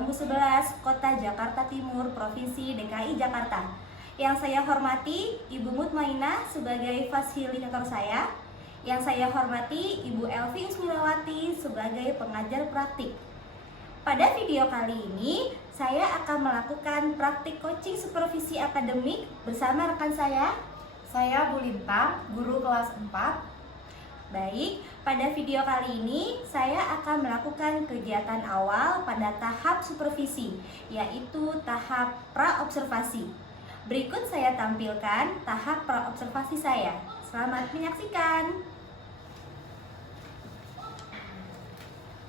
Bambu 11, Kota Jakarta Timur, Provinsi DKI Jakarta. Yang saya hormati Ibu Mutmainah sebagai fasilitator saya. Yang saya hormati Ibu Elvi Ismilawati sebagai pengajar praktik. Pada video kali ini, saya akan melakukan praktik coaching supervisi akademik bersama rekan saya. Saya Bu Lintang, guru kelas 4. Baik, pada video kali ini saya akan melakukan kegiatan awal pada tahap supervisi, yaitu tahap pra-observasi. Berikut saya tampilkan tahap pra-observasi saya. Selamat menyaksikan.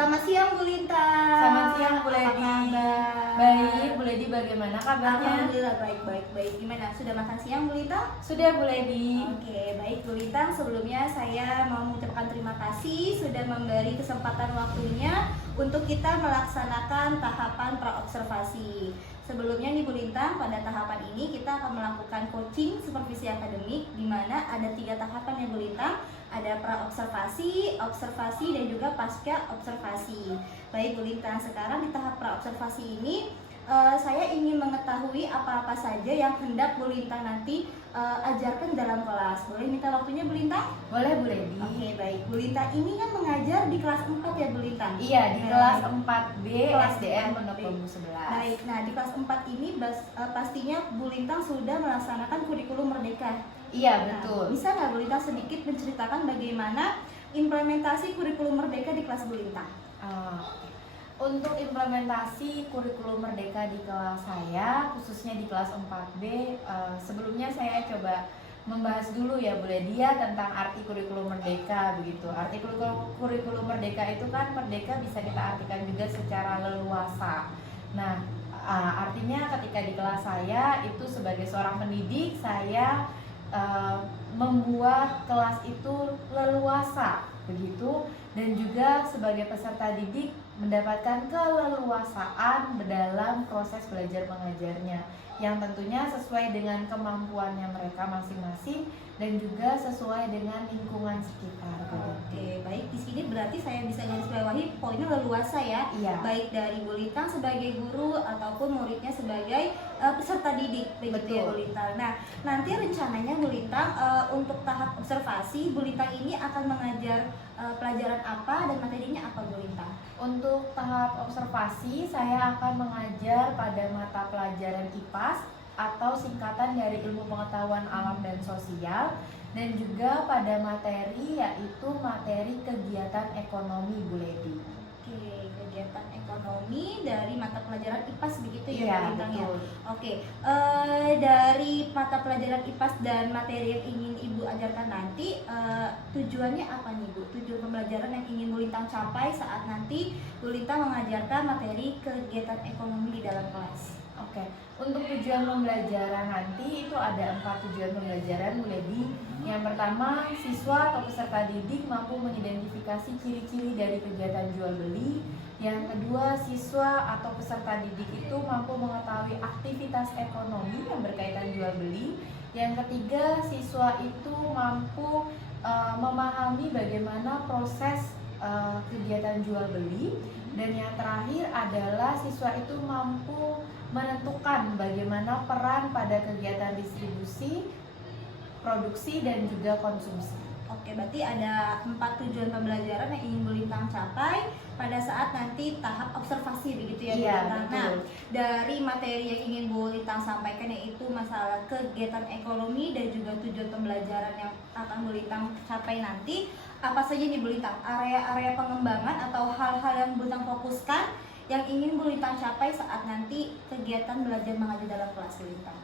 Selamat siang Bu Lintang. Selamat siang Bu Apa Ledi. kabar? Baik, Bu Ledi bagaimana kabarnya? Alhamdulillah baik. Gimana? Sudah makan siang Bu Lintang? Sudah Bu Ledi. Oke, baik Bu Lintang. Sebelumnya saya mau mengucapkan terima kasih sudah memberi kesempatan waktunya untuk kita melaksanakan tahapan praobservasi. Sebelumnya nih Bu Lintang, pada tahapan ini kita akan melakukan coaching supervisi akademik, di mana ada 3 tahapan ya Bu Lintang. Ada praobservasi, observasi, dan juga pasca observasi. Baik Bu Lintang, sekarang di tahap praobservasi ini saya ingin mengetahui apa-apa saja yang hendak Bu Lintang nanti ajarkan dalam kelas. Boleh minta waktunya Bu Lintang? Boleh Bu Ledi. Oke, baik. Bu Lintang ini kan mengajar di kelas 4 ya Bu Lintang? Iya, di Nah, kelas 4B kelas SDN 4B. Pondok Bambu 11. Baik, nah di kelas 4 ini pastinya Bu Lintang sudah melaksanakan kurikulum Merdeka. Iya, Nah, betul. bisa nggak Bu Lintang sedikit menceritakan bagaimana implementasi kurikulum Merdeka di kelas Bu Lintang? Untuk implementasi kurikulum Merdeka di kelas saya, khususnya di kelas 4B, sebelumnya saya coba membahas dulu ya Bu Ledia tentang arti kurikulum Merdeka begitu. Arti kurikulum Merdeka itu kan merdeka bisa kita artikan juga secara leluasa. Nah, artinya ketika di kelas saya itu sebagai seorang pendidik, saya membuat kelas itu leluasa begitu, dan juga sebagai peserta didik mendapatkan keleluasaan dalam proses belajar mengajarnya yang tentunya sesuai dengan kemampuannya mereka masing-masing dan juga sesuai dengan lingkungan sekitar. Oke, baik. Di sini berarti saya bisa garis bawahi poinnya leluasa ya. Iya. Baik dari Bu Lintang sebagai guru ataupun muridnya sebagai peserta didik, begitu ya Bu Lintang. Nah, nanti rencananya Bu Lintang untuk tahap observasi, Bu Lintang ini akan mengajar pelajaran apa dan materinya apa Bu Lintang? Untuk tahap observasi, saya akan mengajar pada mata pelajaran IPAS atau singkatan dari Ilmu Pengetahuan Alam dan Sosial, dan juga pada materi yaitu materi kegiatan ekonomi Bu Ledi. Oke, kegiatan ekonomi dari mata pelajaran IPAS begitu ya Iya, Bu Lintang ya? betul. Oke, dari mata pelajaran IPAS dan materi yang ingin Ibu ajarkan nanti, tujuannya apa nih Bu? Tujuan pembelajaran yang ingin Bu Lintang capai saat nanti Bu Lintang mengajarkan materi kegiatan ekonomi di dalam kelas? Oke, untuk tujuan pembelajaran nanti itu ada 4 tujuan pembelajaran Bu Ledi. Yang pertama, siswa atau peserta didik mampu mengidentifikasi ciri-ciri dari kegiatan jual beli. Yang kedua, siswa atau peserta didik itu mampu mengetahui aktivitas ekonomi yang berkaitan jual beli. Yang ketiga, siswa itu mampu memahami bagaimana proses kegiatan jual beli. Dan yang terakhir adalah siswa itu mampu menentukan bagaimana peran pada kegiatan distribusi, produksi, dan juga konsumsi. Oke, berarti ada 4 tujuan pembelajaran yang ingin Bu Lintang capai pada saat nanti tahap observasi begitu ya Bu Iya, Lintang. betul. Nah, dari materi yang ingin Bu Lintang sampaikan yaitu masalah kegiatan ekonomi dan juga tujuan pembelajaran yang akan Bu Lintang capai nanti, apa saja nih Bu Lintang? Area-area pengembangan atau hal-hal yang Bu Lintang fokuskan yang ingin Bu Lintang capai saat nanti kegiatan belajar mengajar dalam kelas Bu Lintang?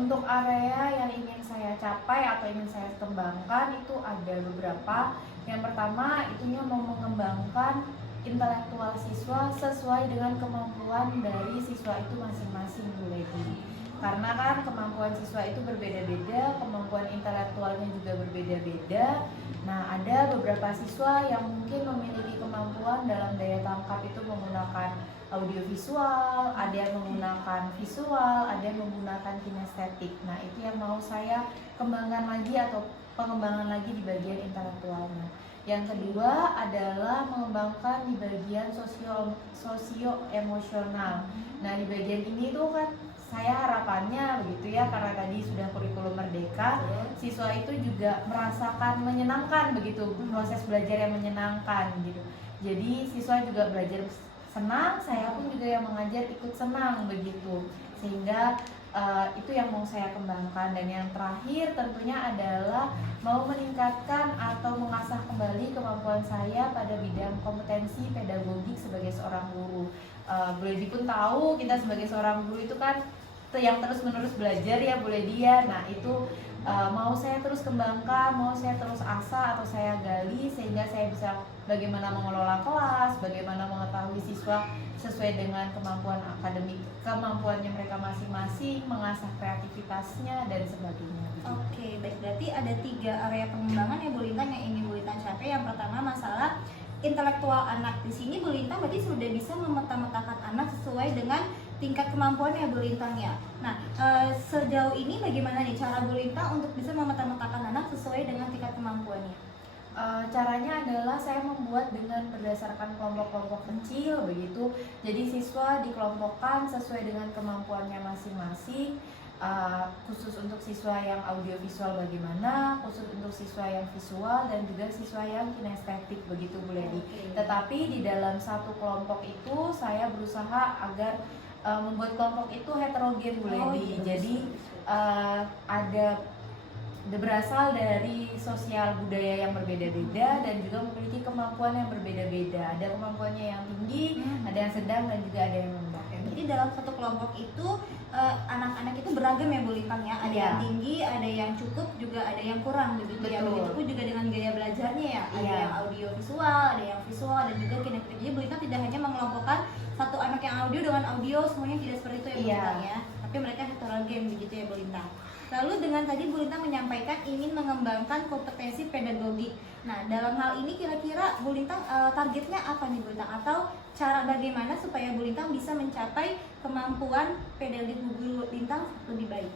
Untuk area yang ingin saya capai atau ingin saya kembangkan itu ada beberapa. Yang pertama, itunya mau mengembangkan intelektual siswa sesuai dengan kemampuan dari siswa itu masing-masing Bu Ledi. Karena kan kemampuan siswa itu berbeda-beda, kemampuan intelektualnya juga berbeda-beda. Nah, ada beberapa siswa yang mungkin memiliki kemampuan dalam daya tangkap itu menggunakan audiovisual, ada yang menggunakan visual, ada yang menggunakan kinestetik. Nah, itu yang mau saya kembangkan lagi atau pengembangan lagi di bagian intelektualnya. Yang kedua adalah mengembangkan di bagian sosio emosional. Nah, di bagian ini tuh kan saya harapannya begitu ya, karena tadi sudah kurikulum merdeka, siswa itu juga merasakan menyenangkan begitu, proses belajar yang menyenangkan gitu. Jadi siswa juga belajar senang, saya pun juga yang mengajar ikut senang begitu. Sehingga itu yang mau saya kembangkan. Dan yang terakhir tentunya adalah mau meningkatkan atau mengasah kembali kemampuan saya pada bidang kompetensi pedagogik sebagai seorang guru. Bu Ledi pun tahu kita sebagai seorang guru itu kan yang terus menerus belajar ya Bu Ledi ya. Nah itu mau saya terus kembangkan, mau saya terus asah atau saya gali sehingga saya bisa bagaimana mengelola kelas, bagaimana mengetahui siswa sesuai dengan kemampuan akademik, kemampuannya mereka masing-masing, mengasah kreativitasnya dan sebagainya. Oke, baik, berarti ada 3 area pengembangan ya Bu Lintang yang ingin Bu Lintang capai. Yang pertama masalah intelektual anak. Di sini Bu Lintang berarti sudah bisa memeta-metakan anak sesuai dengan tingkat kemampuannya Bu Lintang ya. Nah, sejauh ini bagaimana nih cara Bu Lintang untuk bisa memeta-metakan anak sesuai dengan tingkat kemampuannya? Caranya adalah saya membuat dengan berdasarkan kelompok-kelompok kecil begitu. Jadi siswa dikelompokkan sesuai dengan kemampuannya masing-masing. Khusus untuk siswa yang audiovisual bagaimana, khusus untuk siswa yang visual dan juga siswa yang kinestetik begitu Bu Ledi. Tetapi di dalam satu kelompok itu saya berusaha agar membuat kelompok itu heterogen Bu Ledi. Jadi ada berasal dari sosial budaya yang berbeda-beda dan juga memiliki kemampuan yang berbeda-beda. Ada kemampuannya yang tinggi, ada yang sedang dan juga ada yang rendah. Jadi dalam satu kelompok itu anak-anak itu beragam ya Bu Lintang ya. Ada yang tinggi, ada yang cukup, juga ada yang kurang begitu ya. Begitu pun juga dengan gaya belajarnya ya. Ada yang audio visual, ada yang visual dan juga kinestetik. Jadi Bu Lintang tidak hanya mengelompokkan satu anak yang audio dengan audio, semuanya tidak seperti itu ya Bu Lintang ya. Tapi mereka heterogen begitu ya Bu Lintang. Lalu dengan tadi Bu Lintang menyampaikan ingin mengembangkan kompetensi pedagogik. Nah, dalam hal ini kira-kira Bu Lintang targetnya apa nih Bu Lintang? Atau cara bagaimana supaya Bu Lintang bisa mencapai kemampuan pedagogik Bu Lintang lebih baik?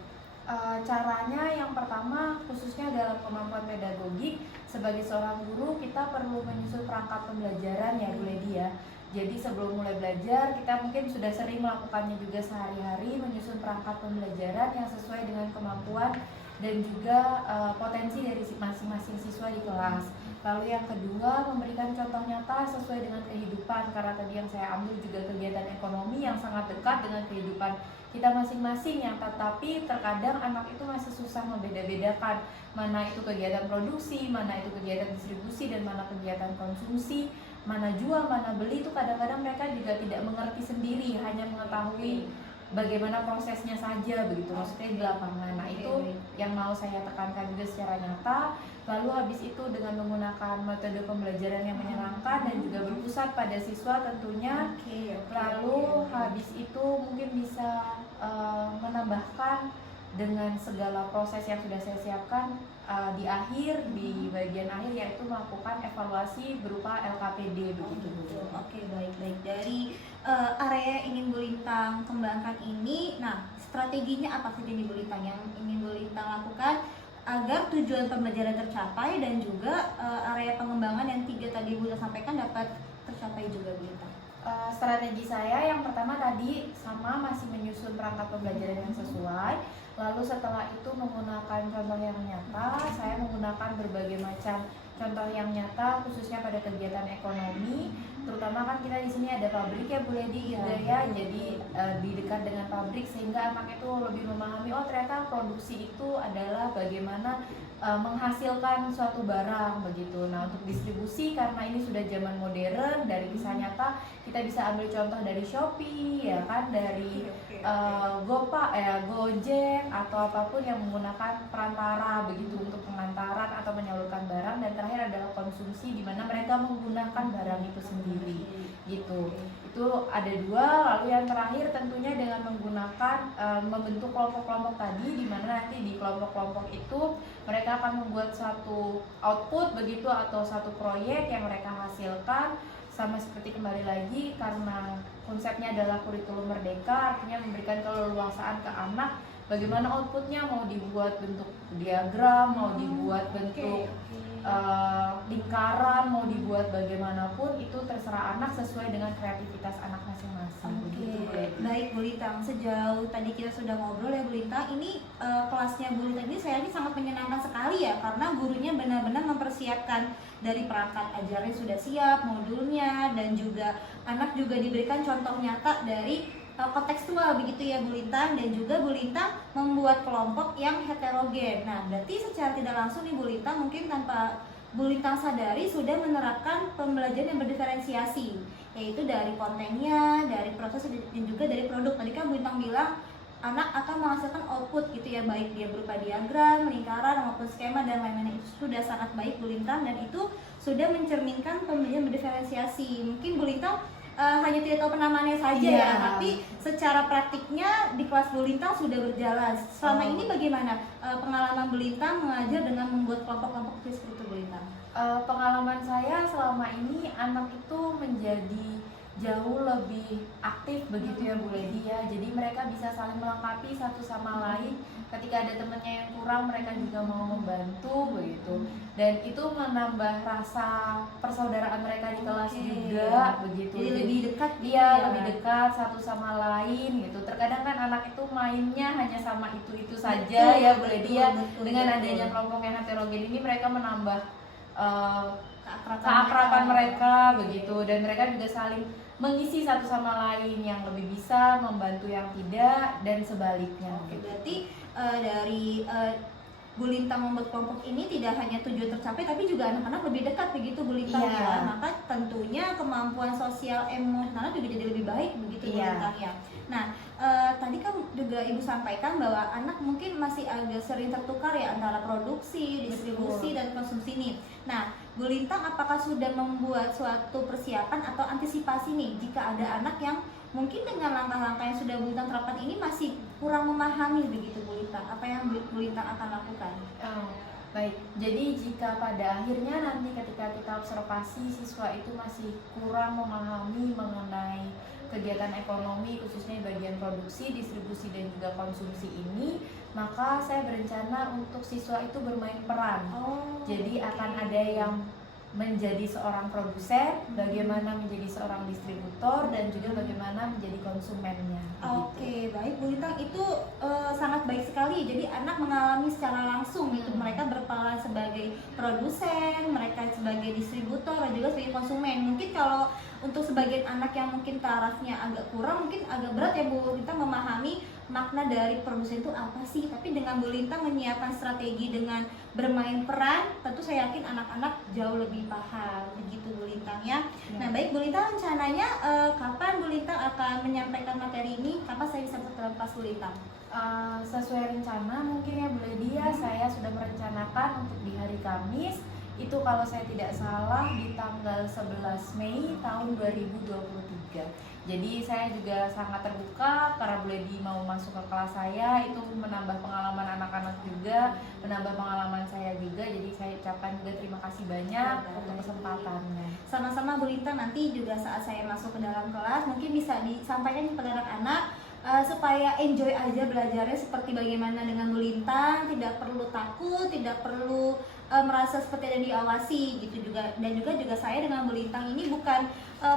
Caranya yang pertama khususnya dalam kemampuan pedagogik, sebagai seorang guru kita perlu menyusun perangkat pembelajaran ya Bu Ledi ya. Jadi sebelum mulai belajar kita mungkin sudah sering melakukannya juga sehari-hari, menyusun perangkat pembelajaran yang sesuai dengan kemampuan dan juga potensi dari masing-masing siswa di kelas. Lalu yang kedua, memberikan contoh nyata sesuai dengan kehidupan, karena tadi yang saya ambil juga kegiatan ekonomi yang sangat dekat dengan kehidupan kita masing-masing, yang tetapi terkadang anak itu masih susah membeda-bedakan mana itu kegiatan produksi, mana itu kegiatan distribusi, dan mana kegiatan konsumsi, mana jual, mana beli. Itu kadang-kadang mereka juga tidak mengerti sendiri, hanya mengetahui bagaimana prosesnya saja begitu, maksudnya di lapangan. Nah itu yang mau saya tekankan juga secara nyata. Lalu habis itu dengan menggunakan metode pembelajaran yang menyenangkan dan juga berpusat pada siswa tentunya. Lalu habis itu mungkin bisa menambahkan dengan segala proses yang sudah saya siapkan di akhir, di bagian akhir, yaitu melakukan evaluasi berupa LKPD begitu. Oke, baik-baik. Dari area yang ingin Bu Lintang kembangkan ini, nah strateginya apa saja nih Bu Lintang yang ingin Bu Lintang lakukan agar tujuan pembelajaran tercapai dan juga area pengembangan yang 3 tadi Bu Lintang sampaikan dapat tercapai juga Bu Lintang? Strategi saya yang pertama tadi sama, masih menyusun perangkat pembelajaran yang sesuai. Lalu setelah itu menggunakan contoh yang nyata, saya menggunakan berbagai macam contoh yang nyata khususnya pada kegiatan ekonomi. Terutama kan kita di sini ada pabrik ya Bu Ledi gitu ya. Jadi di dekat dengan pabrik sehingga anak itu lebih memahami, oh ternyata produksi itu adalah bagaimana menghasilkan suatu barang begitu. Nah untuk distribusi, karena ini sudah zaman modern, dari kisah nyata kita bisa ambil contoh dari Shopee ya kan, dari Gojek atau apapun yang menggunakan perantara begitu untuk pengantaran atau menyalurkan barang. Dan terakhir adalah konsumsi, di mana mereka menggunakan barang itu sendiri gitu. Itu ada 2. Lalu yang terakhir tentunya dengan menggunakan membentuk kelompok-kelompok tadi, di mana nanti di kelompok-kelompok itu mereka akan membuat suatu output begitu atau satu proyek yang mereka hasilkan. Sama seperti kembali lagi, karena konsepnya adalah kurikulum merdeka, artinya memberikan keleluasaan ke anak bagaimana outputnya, mau dibuat bentuk diagram, mau dibuat bentuk lingkaran mau dibuat bagaimanapun itu terserah anak sesuai dengan kreativitas anak masing-masing. Begitu. Baik Bu Lintang, sejauh tadi kita sudah ngobrol ya Bu Lintang, ini kelasnya Bu Lintang ini saya ini sangat menyenangkan sekali ya, karena gurunya benar-benar mempersiapkan dari perangkat ajarnya sudah siap, modulnya, dan juga anak juga diberikan contoh nyata dari kontekstual begitu ya Bu Lintang, dan juga Bu Lintang membuat kelompok yang heterogen. Nah, berarti secara tidak langsung nih Bu Lintang mungkin tanpa Bu Lintang sadari sudah menerapkan pembelajaran yang berdiferensiasi, yaitu dari kontennya, dari proses, dan juga dari produk. Tadi kan Bu Lintang bilang anak akan menghasilkan output gitu ya, baik dia berupa diagram, lingkaran, maupun skema dan lain-lain. Itu sudah sangat baik Bu Lintang, dan itu sudah mencerminkan pembelajaran berdiferensiasi. Mungkin Bu Lintang hanya tidak tahu penamaannya saja ya, tapi secara praktiknya di kelas Bu Lintang sudah berjalan. Selama ini bagaimana pengalaman Bu Lintang mengajar dengan membuat kelompok-kelompok kecil seperti itu Bu Lintang? Pengalaman saya selama ini anak itu menjadi jauh lebih aktif begitu ya Bu Ledi ya. Jadi mereka bisa saling melengkapi satu sama lain. Ketika ada temannya yang kurang, mereka juga mau membantu begitu. Dan itu menambah rasa persaudaraan mereka di kelas juga begitu. Jadi lebih dekat. Iya, lebih dekat satu sama lain gitu. Terkadang kan anak itu mainnya hanya sama itu saja ya Bu Ledi ya. Dengan adanya kelompok yang heterogen ini mereka menambah keakraban mereka begitu, dan mereka juga saling mengisi satu sama lain, yang lebih bisa membantu yang tidak, dan sebaliknya. Oke, berarti dari Bu Lintang membuat kelompok ini tidak hanya tujuan tercapai, tapi juga anak-anak lebih dekat begitu Bu Lintang ya. Maka tentunya kemampuan sosial emosional juga jadi lebih baik begitu Bu Lintang ya. Nah, tadi kan juga Ibu sampaikan bahwa anak mungkin masih agak sering tertukar ya antara produksi, distribusi, dan konsumsi nih. Nah, Bu Lintang apakah sudah membuat suatu persiapan atau antisipasi nih jika ada anak yang mungkin dengan langkah-langkah yang sudah Bu Lintang terapkan ini masih kurang memahami begitu Bu Lintang? Apa yang Bu Lintang akan lakukan? Baik, jadi jika pada akhirnya nanti ketika kita observasi siswa itu masih kurang memahami mengenai kegiatan ekonomi khususnya di bagian produksi, distribusi, dan juga konsumsi ini, maka saya berencana untuk siswa itu bermain peran. Jadi akan ada yang menjadi seorang produsen, bagaimana menjadi seorang distributor, dan juga bagaimana menjadi konsumennya. Oke, baik Bu Lintang, itu sangat baik sekali. Jadi anak mengalami secara langsung itu mereka berperan sebagai produsen, mereka sebagai distributor, dan juga sebagai konsumen. Mungkin kalau untuk sebagian anak yang mungkin tarafnya agak kurang, mungkin agak berat ya Bu Lintang memahami makna dari produsen itu apa sih. Tapi dengan Bu Lintang menyiapkan strategi dengan bermain peran, tentu saya yakin anak-anak jauh lebih paham begitu Bu Lintang ya. Nah, baik Bu Lintang, rencananya kapan Bu Lintang akan menyampaikan materi ini? Kapan saya bisa bertemu pas Bu Lintang? Sesuai rencana mungkin ya Bu Ledi ya, saya sudah merencanakan untuk di hari Kamis itu, kalau saya tidak salah, di tanggal 11 Mei tahun 2023. Jadi saya juga sangat terbuka karena Bu Ledi mau masuk ke kelas saya, itu menambah pengalaman anak-anak juga, menambah pengalaman saya juga. Jadi saya ucapkan juga terima kasih banyak untuk kesempatannya. Sama-sama Bu Lintang, nanti juga saat saya masuk ke dalam kelas mungkin bisa disampaikan kepada anak-anak supaya enjoy aja belajarnya seperti bagaimana dengan Bu Lintang, tidak perlu takut, tidak perlu merasa seperti ada diawasi gitu juga. Dan juga saya dengan Bu Lintang ini bukan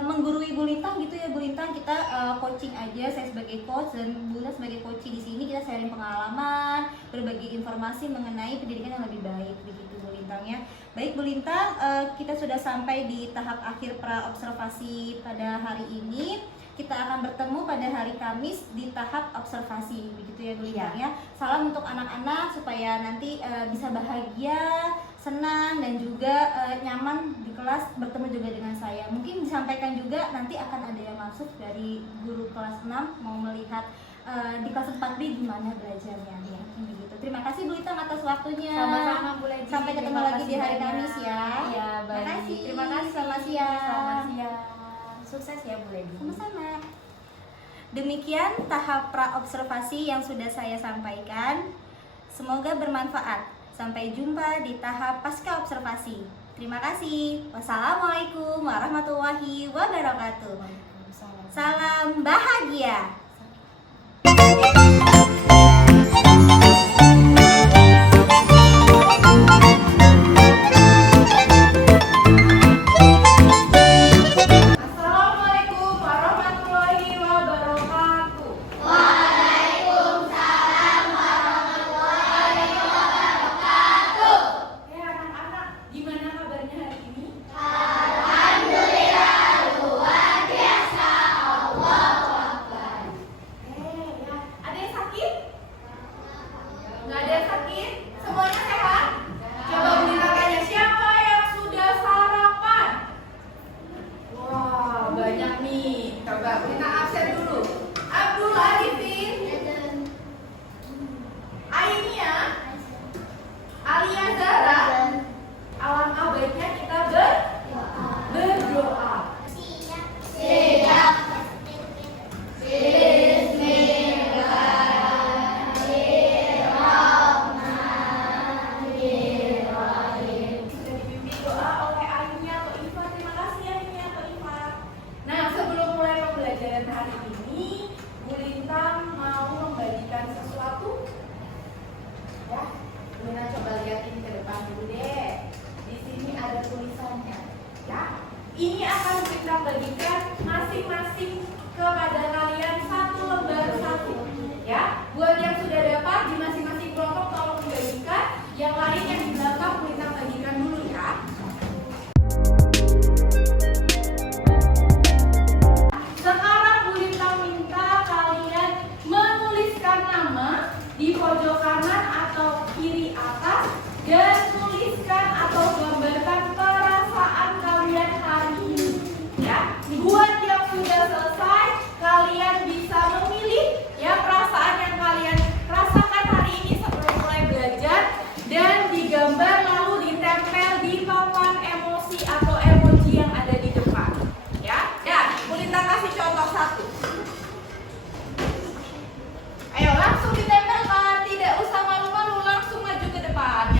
menggurui Bu Lintang gitu ya Bu Lintang, kita coaching aja, saya sebagai coach dan Bu Lintang sebagai coaching di sini, kita sharing pengalaman, berbagi informasi mengenai pendidikan yang lebih baik begitu Bu Lintang ya. Baik Bu Lintang, kita sudah sampai di tahap akhir pra observasi pada hari ini. Kita akan bertemu pada hari Kamis di tahap observasi begitu ya Bu Lintang ya. Salam untuk anak-anak supaya nanti bisa bahagia, senang, dan juga nyaman di kelas, bertemu juga dengan saya. Mungkin disampaikan juga nanti akan ada yang masuk dari guru kelas 6 mau melihat di kelas 4B gimana belajarnya ya. Begitu. Terima kasih Bu Lintang atas waktunya. Sama-sama Bu Ledi. Sampai ketemu lagi di hari Kamis ya. Iya, baik. Terima kasih. Selamat siang. Selamat siang. Sukses ya Bu Ledi. Sama-sama. Demikian tahap pra-observasi yang sudah saya sampaikan. Semoga bermanfaat. Sampai jumpa di tahap pasca observasi. Terima kasih. Wassalamualaikum warahmatullahi wabarakatuh. Salam bahagia. di pojok kanan atau kiri atas dan tuliskan atau gambarkan perasaan kalian hari ini. Ya, buat yang sudah selesai, kalian bisa memilih ya perasaan yang kalian rasakan hari ini sebelum mulai belajar dan digambar lalu ditempel di papan emosi atau emoji yang ada di depan. Ya, Bu Lintang kasih contoh satu. Ayo langsung ditempelkan, tidak usah malu-malu, langsung maju ke depan.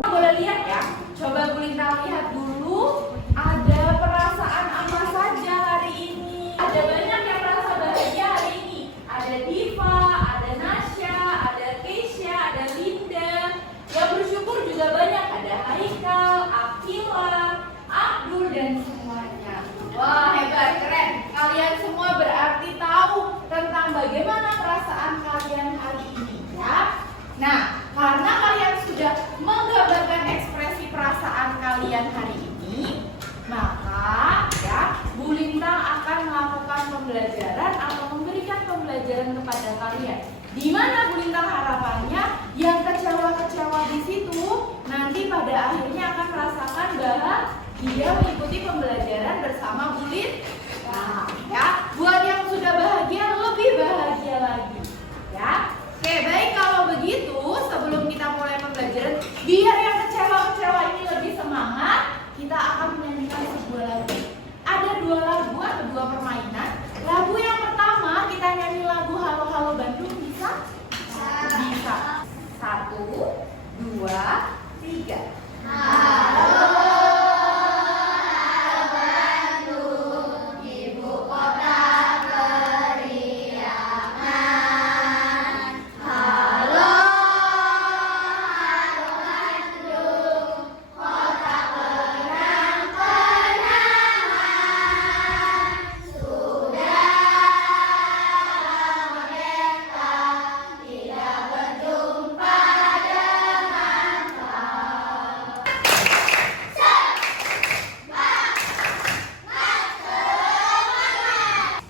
Boleh lihat ya, coba Bu Lintang lihat dulu ada perasaan apa saja hari ini. Ada banyak yang merasa bahagia hari ini. Ada Diva, ada Nasya, ada Keisha, ada Linda. Yang bersyukur juga banyak, ada Haikal, Akila, Abdul dan semuanya. Wah, hebat, keren. Kalian semua berarti tahu tentang bagaimana perasaan kalian hari ini ya. Nah, karena kalian sudah menggambarkan ekspresi perasaan kalian hari ini, maka ya Bu Lintang akan melakukan pembelajaran atau memberikan pembelajaran kepada kalian. Di mana Bu Lintang harapannya yang kecewa-kecewa di situ nanti pada akhirnya akan merasakan bahagia mengikuti pembelajaran bersama Bu Lintang. Ya, buat yang sudah bahagia lebih bahagia lagi. Ya, oke baik kalau begitu sebelum kita mulai pembelajaran, biar yang kecewa-kecewa ini lebih semangat, kita akan menyanyikan sebuah lagu. Ada dua lagu atau dua permainan. Lagu yang pertama kita nyanyi lagu Halo Halo Bandung, bisa? Bisa. 1, 2, 3.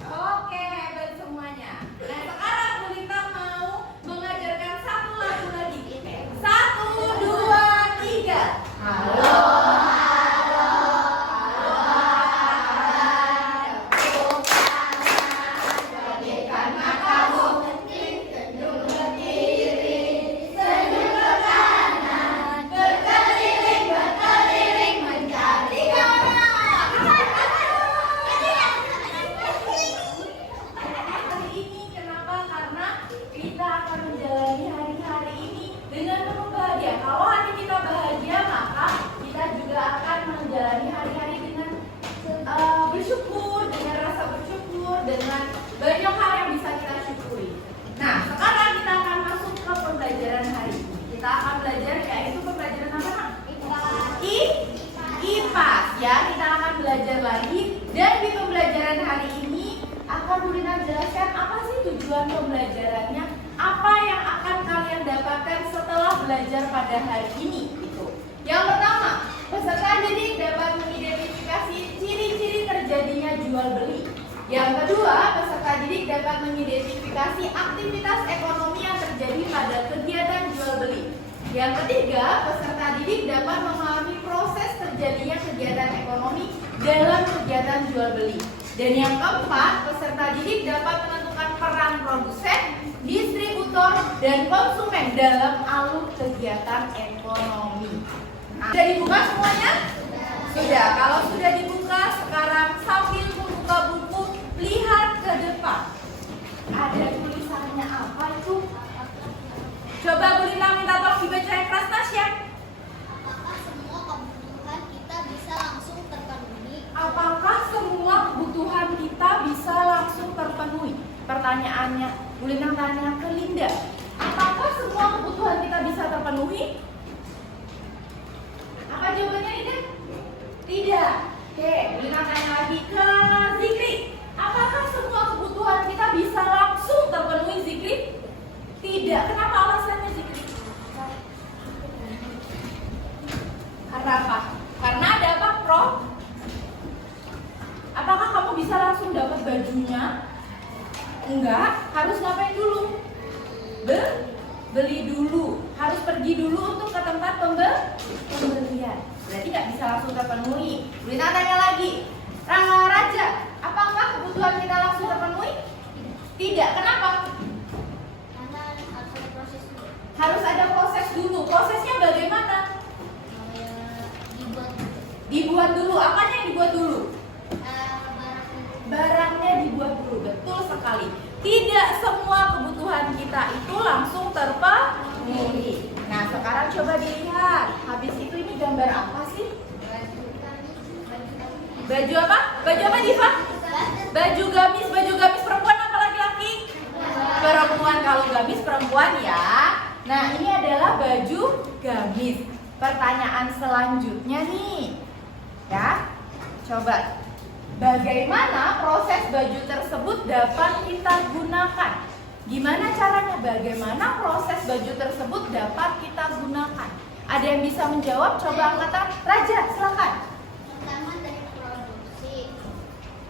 Oke, hebat semuanya. Nah, sekarang Bu Lintang mau mengajarkan satu lagu lagi. 1, 2, 3. Halo. Hari ini kenapa? Karena kita akan menjalani hari-hari ini dengan penuh bahagia. Kalau hati kita bahagia, maka kita juga akan menjalani hari-hari dengan bersyukur, dengan rasa bersyukur, dengan banyak hal yang bisa kita syukuri. Nah, sekarang kita akan masuk ke pembelajaran hari ini. Kita akan belajar yaitu pembelajaran apa? IPAS ya. Kita akan belajar lagi dan di pembelajaran hari ini akan Bu Lintang jelaskan apa sih tujuan pembelajarannya, apa yang akan kalian dapatkan setelah belajar pada hari ini gitu. Yang pertama, peserta didik dapat mengidentifikasi ciri-ciri terjadinya jual beli. Yang kedua, peserta didik dapat mengidentifikasi aktivitas ekonomi yang terjadi pada kegiatan jual beli. Yang ketiga, peserta didik dapat memahami proses terjadinya kegiatan ekonomi dalam kegiatan jual beli. Dan yang keempat, peserta didik dapat menentukan peran produsen, distributor, dan konsumen dalam alur kegiatan ekonomi. Sudah dibuka semuanya? Sudah. Kalau sudah dibuka, sekarang sambil membuka buku, lihat ke depan. Ada tulisannya apa itu? Coba Bu Lintang minta tolong dibaca yang keras, Nasya. Apakah semua kebutuhan kita bisa langsung terpenuhi? Apakah semua kebutuhan kita bisa langsung terpenuhi? Pertanyaannya, Bu Lintang tanya ke Linda. Apakah semua kebutuhan kita bisa terpenuhi? Apa jawabannya, Linda? Tidak. Oke, Bu Lintang tanya lagi ke Zikri. Apakah semua kebutuhan kita bisa langsung terpenuhi, Zikri? Tidak. Kenapa alasannya, Zikri? Karena Enggak, harus ngapain dulu? Beli dulu, harus pergi dulu untuk ke tempat pembelian. Berarti nggak bisa langsung terpenuhi. Bulita tanya lagi, Raja, apakah kebutuhan kita langsung terpenuhi? Tidak, kenapa? Karena harus ada proses dulu. Harus ada proses dulu. Prosesnya bagaimana? Dibuat Dibuat dulu. Apanya yang dibuat dulu? barang. Barangnya dibuat dulu. Betul sekali. Tidak semua kebutuhan kita itu langsung terpenuhi. Nah, sekarang coba dilihat. Habis itu ini gambar apa sih? Baju apa? Baju apa, Diva? Baju gamis. Baju gamis perempuan apa laki-laki? Perempuan. Kalau gamis perempuan ya. Nah, ini adalah baju gamis. Pertanyaan selanjutnya nih. Ya. Coba. Bagaimana proses baju tersebut dapat kita gunakan? Gimana caranya? Bagaimana proses baju tersebut dapat kita gunakan? Ada yang bisa menjawab? Coba angkat tangan. Raja, silakan. Pertama dari produksi.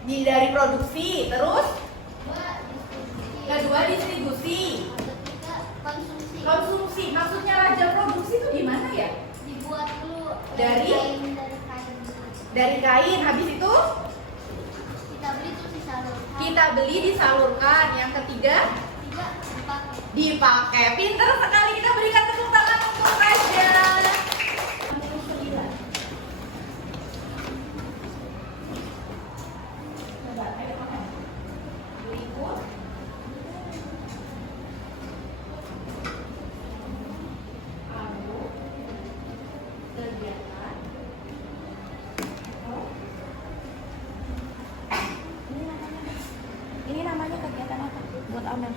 Dari produksi, terus Kedua distribusi. kedua distribusi. Ketiga konsumsi. Konsumsi, maksudnya Raja produksi itu gimana ya? Dibuat dulu Dari? kain. Dari kain, habis itu Kita beli terus disalurkan. kita beli disalurkan. Yang ketiga Ketiga dipakai. dipakai. Pinter sekali, kita berikan tepuk tangan untuk Raja. Coba, ayo makan. Berikut. Lalu, kegiatan. Oh. Ini namanya kegiatan apa? Buat Amel.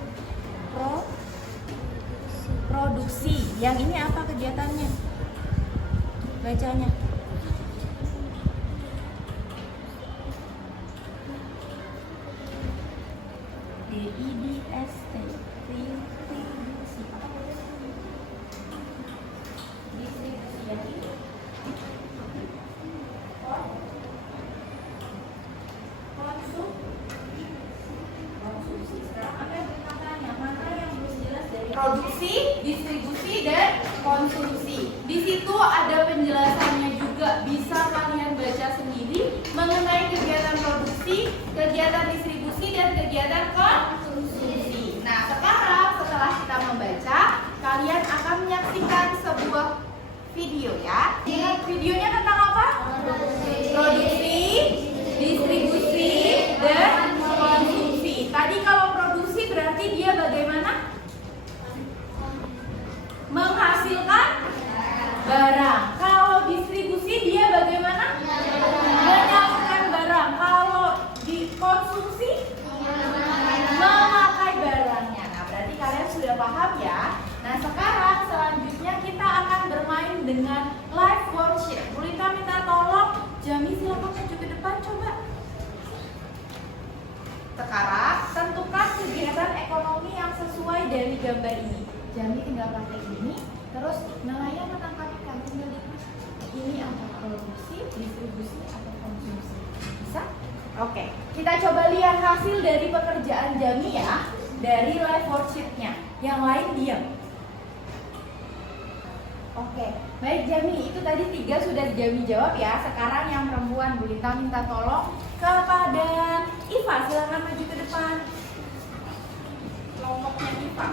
Produksi. Yang ini apa kegiatannya? Bacanya. DIDST. Distribusi. Distribusi yang ini. Konsumsi. Sekarang apa yang berkatanya? Mana yang belum jelas dari Produksi, distribusi, dan konsumsi. Di situ ada penjelasannya juga. Bisa kalian baca sendiri mengenai kegiatan produksi, kegiatan distribusi, dan kegiatan konsumsi. Nah, sekarang setelah kita membaca, kalian akan menyaksikan sebuah video ya. Ingat videonya tentang apa? Produksi, distribusi, dan konsumsi. Tadi kalau produksi berarti dia bagaimana? Menghasilkan barang. Kalau distribusi dia bagaimana? Menyalurkan barang. Kalau dikonsumsi memakai barangnya. Nah, berarti kalian sudah paham ya. Nah, sekarang selanjutnya kita akan bermain dengan live worksheet. Bulita minta tolong Jami silakan maju ke depan coba. Sekarang tentukan kegiatan ekonomi yang sesuai dari gambar ini. Jami tinggal pakai ini, terus nelayan menangkapkan tinggal ditulis. Ini antara produksi, distribusi, atau konsumsi. Bisa? Oke, kita coba lihat hasil dari pekerjaan Jami ya, dari live worksheet-nya. Yang lain diam. Oke, baik Jami, itu tadi 3 sudah Jami jawab ya. Sekarang yang perempuan, Bulita minta tolong kepada Iva, silakan maju ke depan. Kelompoknya Iva.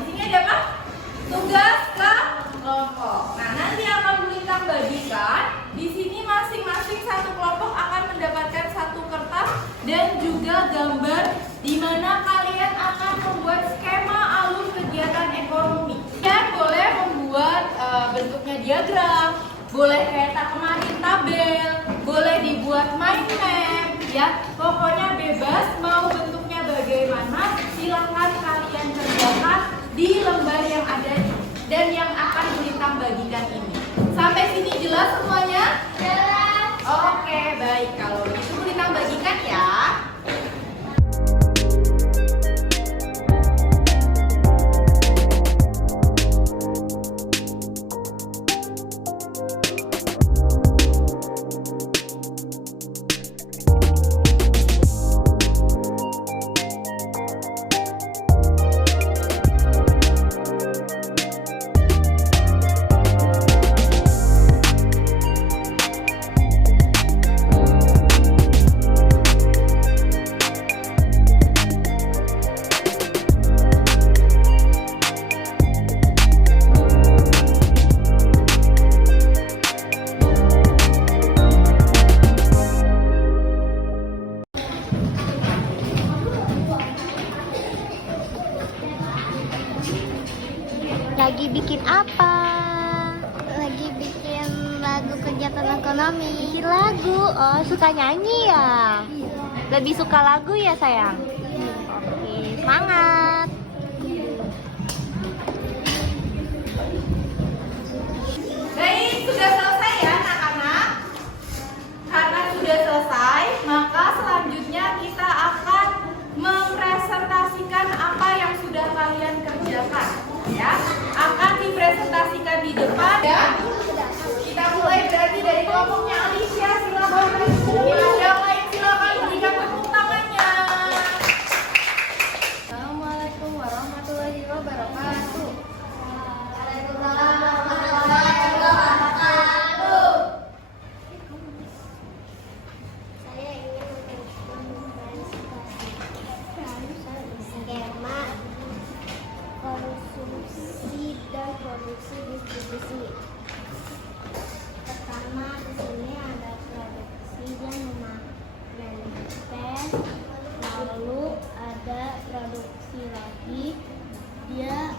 Di sini ada apa? Tugas kelompok. Nah, nanti akan Bulita bagikan. Di sini masing-masing satu kelompok akan mendapatkan satu kertas dan juga gambar di mana kalian akan membuat skema alur kegiatan ekonomi. Kalian boleh membuat bentuknya diagram, boleh kayak kemarin tabel, boleh dibuat mind map, ya. Pokoknya bebas mau bentuknya bagaimana, silahkan kalian kerjakan di lembar yang ada dan yang akan Bulita bagikan ini. Sampai sini jelas semuanya? Jelas. Oke, baik. Kalau begitu Bulita bagikan ya. Lagi bikin apa? Lagi bikin lagu kegiatan ekonomi. Bikin lagu. Oh, suka nyanyi ya? Lebih suka lagu ya, sayang? Oke, semangat. Baik, sudah selesai ya anak-anak? Karena sudah selesai, maka selanjutnya kita akan mempresentasikan apa yang sudah kalian kerjakan, ya. Akan dipresentasikan di depan, ya. Kita mulai berarti dari kelompoknya Alicia, silakan. Yang lain silakan berikan tepuk tangannya. Assalamualaikum warahmatullahi wabarakatuh. Saya ingin mempresentasikan skema konsumsi dan produksi distribusi. Pertama, di sini ada produksi dan manifest, lalu ada produksi lagi. Dia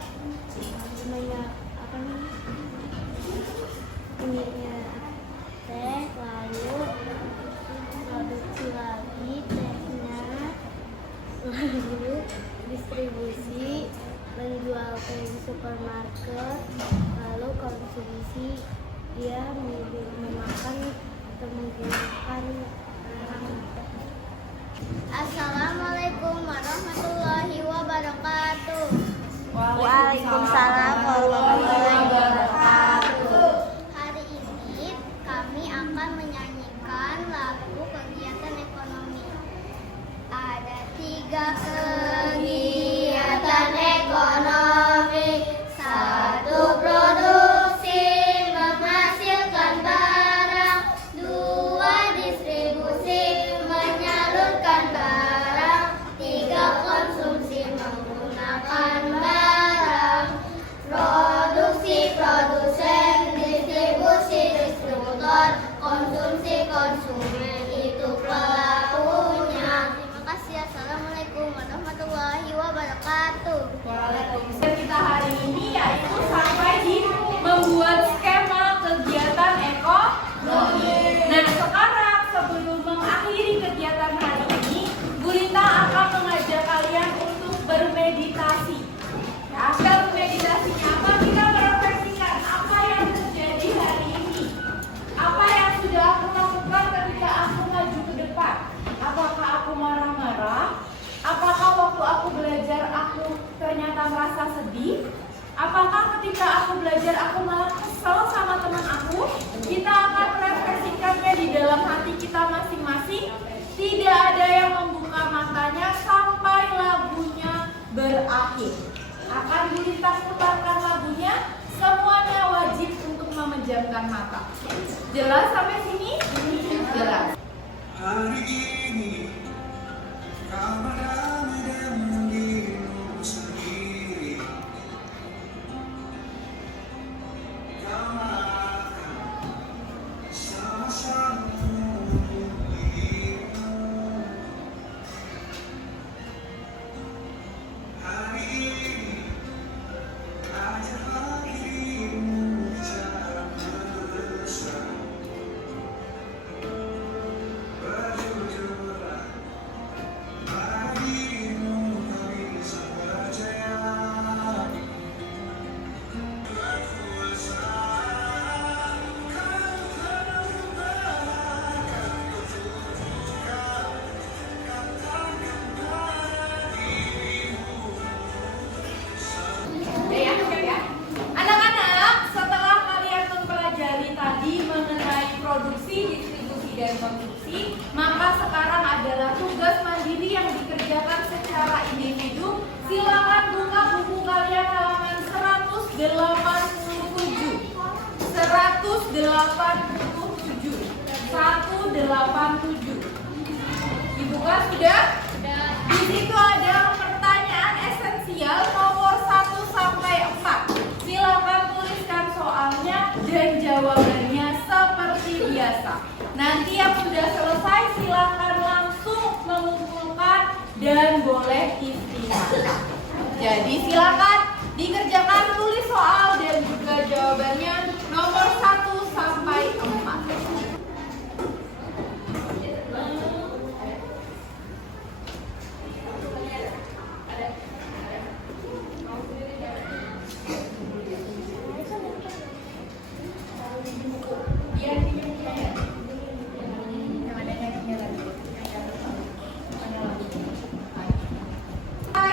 punya teh, lalu produksi lagi tehnya, lalu distribusi, menjual ke supermarket, lalu konsumsi, dia memakan atau menggunakan barang. Assalamualaikum warahmatullahi wabarakatuh. Waalaikumsalam warahmatullahi wabarakatuh. Hari ini kami akan menyanyikan lagu kegiatan ekonomi. Ada 3 kegiatan ekonomi. 1, produksi menghasilkan barang. 2, distribusi menyalurkan barang. 3, konsumsi menggunakan barang. Produksi, produsen, distribusi, distributor, konsumsi, konsumen, itu pelakunya. Terima kasih. Assalamualaikum warahmatullahi wabarakatuh. Waalaikumsalam. Kita hari ini yaitu sampai di membuat skema kegiatan ekonomi. Nah, sekarang sebelum mengakhiri kegiatan hari ini, Bu Lita akan mengajak kalian untuk bermeditasi. Ya, bermeditasinya apa? Kita merefleksikan apa yang terjadi hari ini. Apa yang sudah aku lakukan ketika aku maju ke depan. Apakah aku marah-marah? Apakah waktu aku belajar aku ternyata merasa sedih? Apakah ketika aku belajar aku malah kesel sama teman aku? Kita akan merefleksikannya di dalam hati kita masing-masing. Tidak ada yang membuka matanya sampai lagunya berakhir. Akan dilintas putarkan lagunya, semuanya wajib untuk memejamkan mata. Jelas sampai sini? Jelas. Hari ini kau berdamai dengan dirimu sendiri. Kau akan sama-sama memulihmu. Hari ini ajarlah dirimu cara besar. Berjujurlah pada dirimu, kau bisa percaya. Berkuasa, kau telah memberikan ketutupan, katakan pada dirimu. Ya. Anak-anak, setelah kalian mempelajari tadi mengenai produksi, distribusi, dan konsumsi, maka sekarang adalah tugas mandiri yang dikerjakan secara individu. Silakan buka buku kalian halaman 187. 187. 187. Dibuka sudah? Di situ ada pertanyaan esensial nomor 1 sampai 4. Silakan tuliskan soalnya dan jawabannya seperti biasa. Nanti yang sudah selesai silakan langsung mengumpulkan dan boleh istirahat. Jadi silakan Dikerjakan tulis soal dan juga jawabannya nomor 1 sampai 4.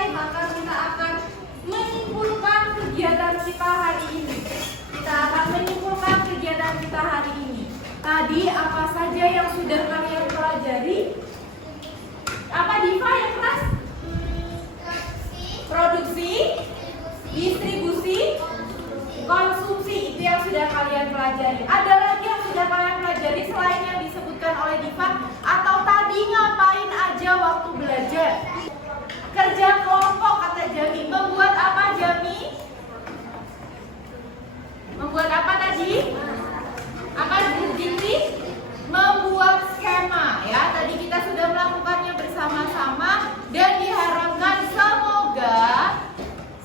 Maka kita akan menyimpulkan kegiatan kita hari ini. Kita akan menyimpulkan kegiatan kita hari ini. Tadi apa saja yang sudah kalian pelajari? Apa Diva yang kelas? Produksi, distribusi, konsumsi, itu yang sudah kalian pelajari. Ada lagi yang sudah kalian pelajari selain yang disebutkan oleh Diva? Atau tadi ngapain aja waktu belajar? Kerja kelompok kata Jami. Membuat apa Jami? Membuat apa tadi? Apa Jimmy? Membuat skema ya. Tadi kita sudah melakukannya bersama-sama dan diharapkan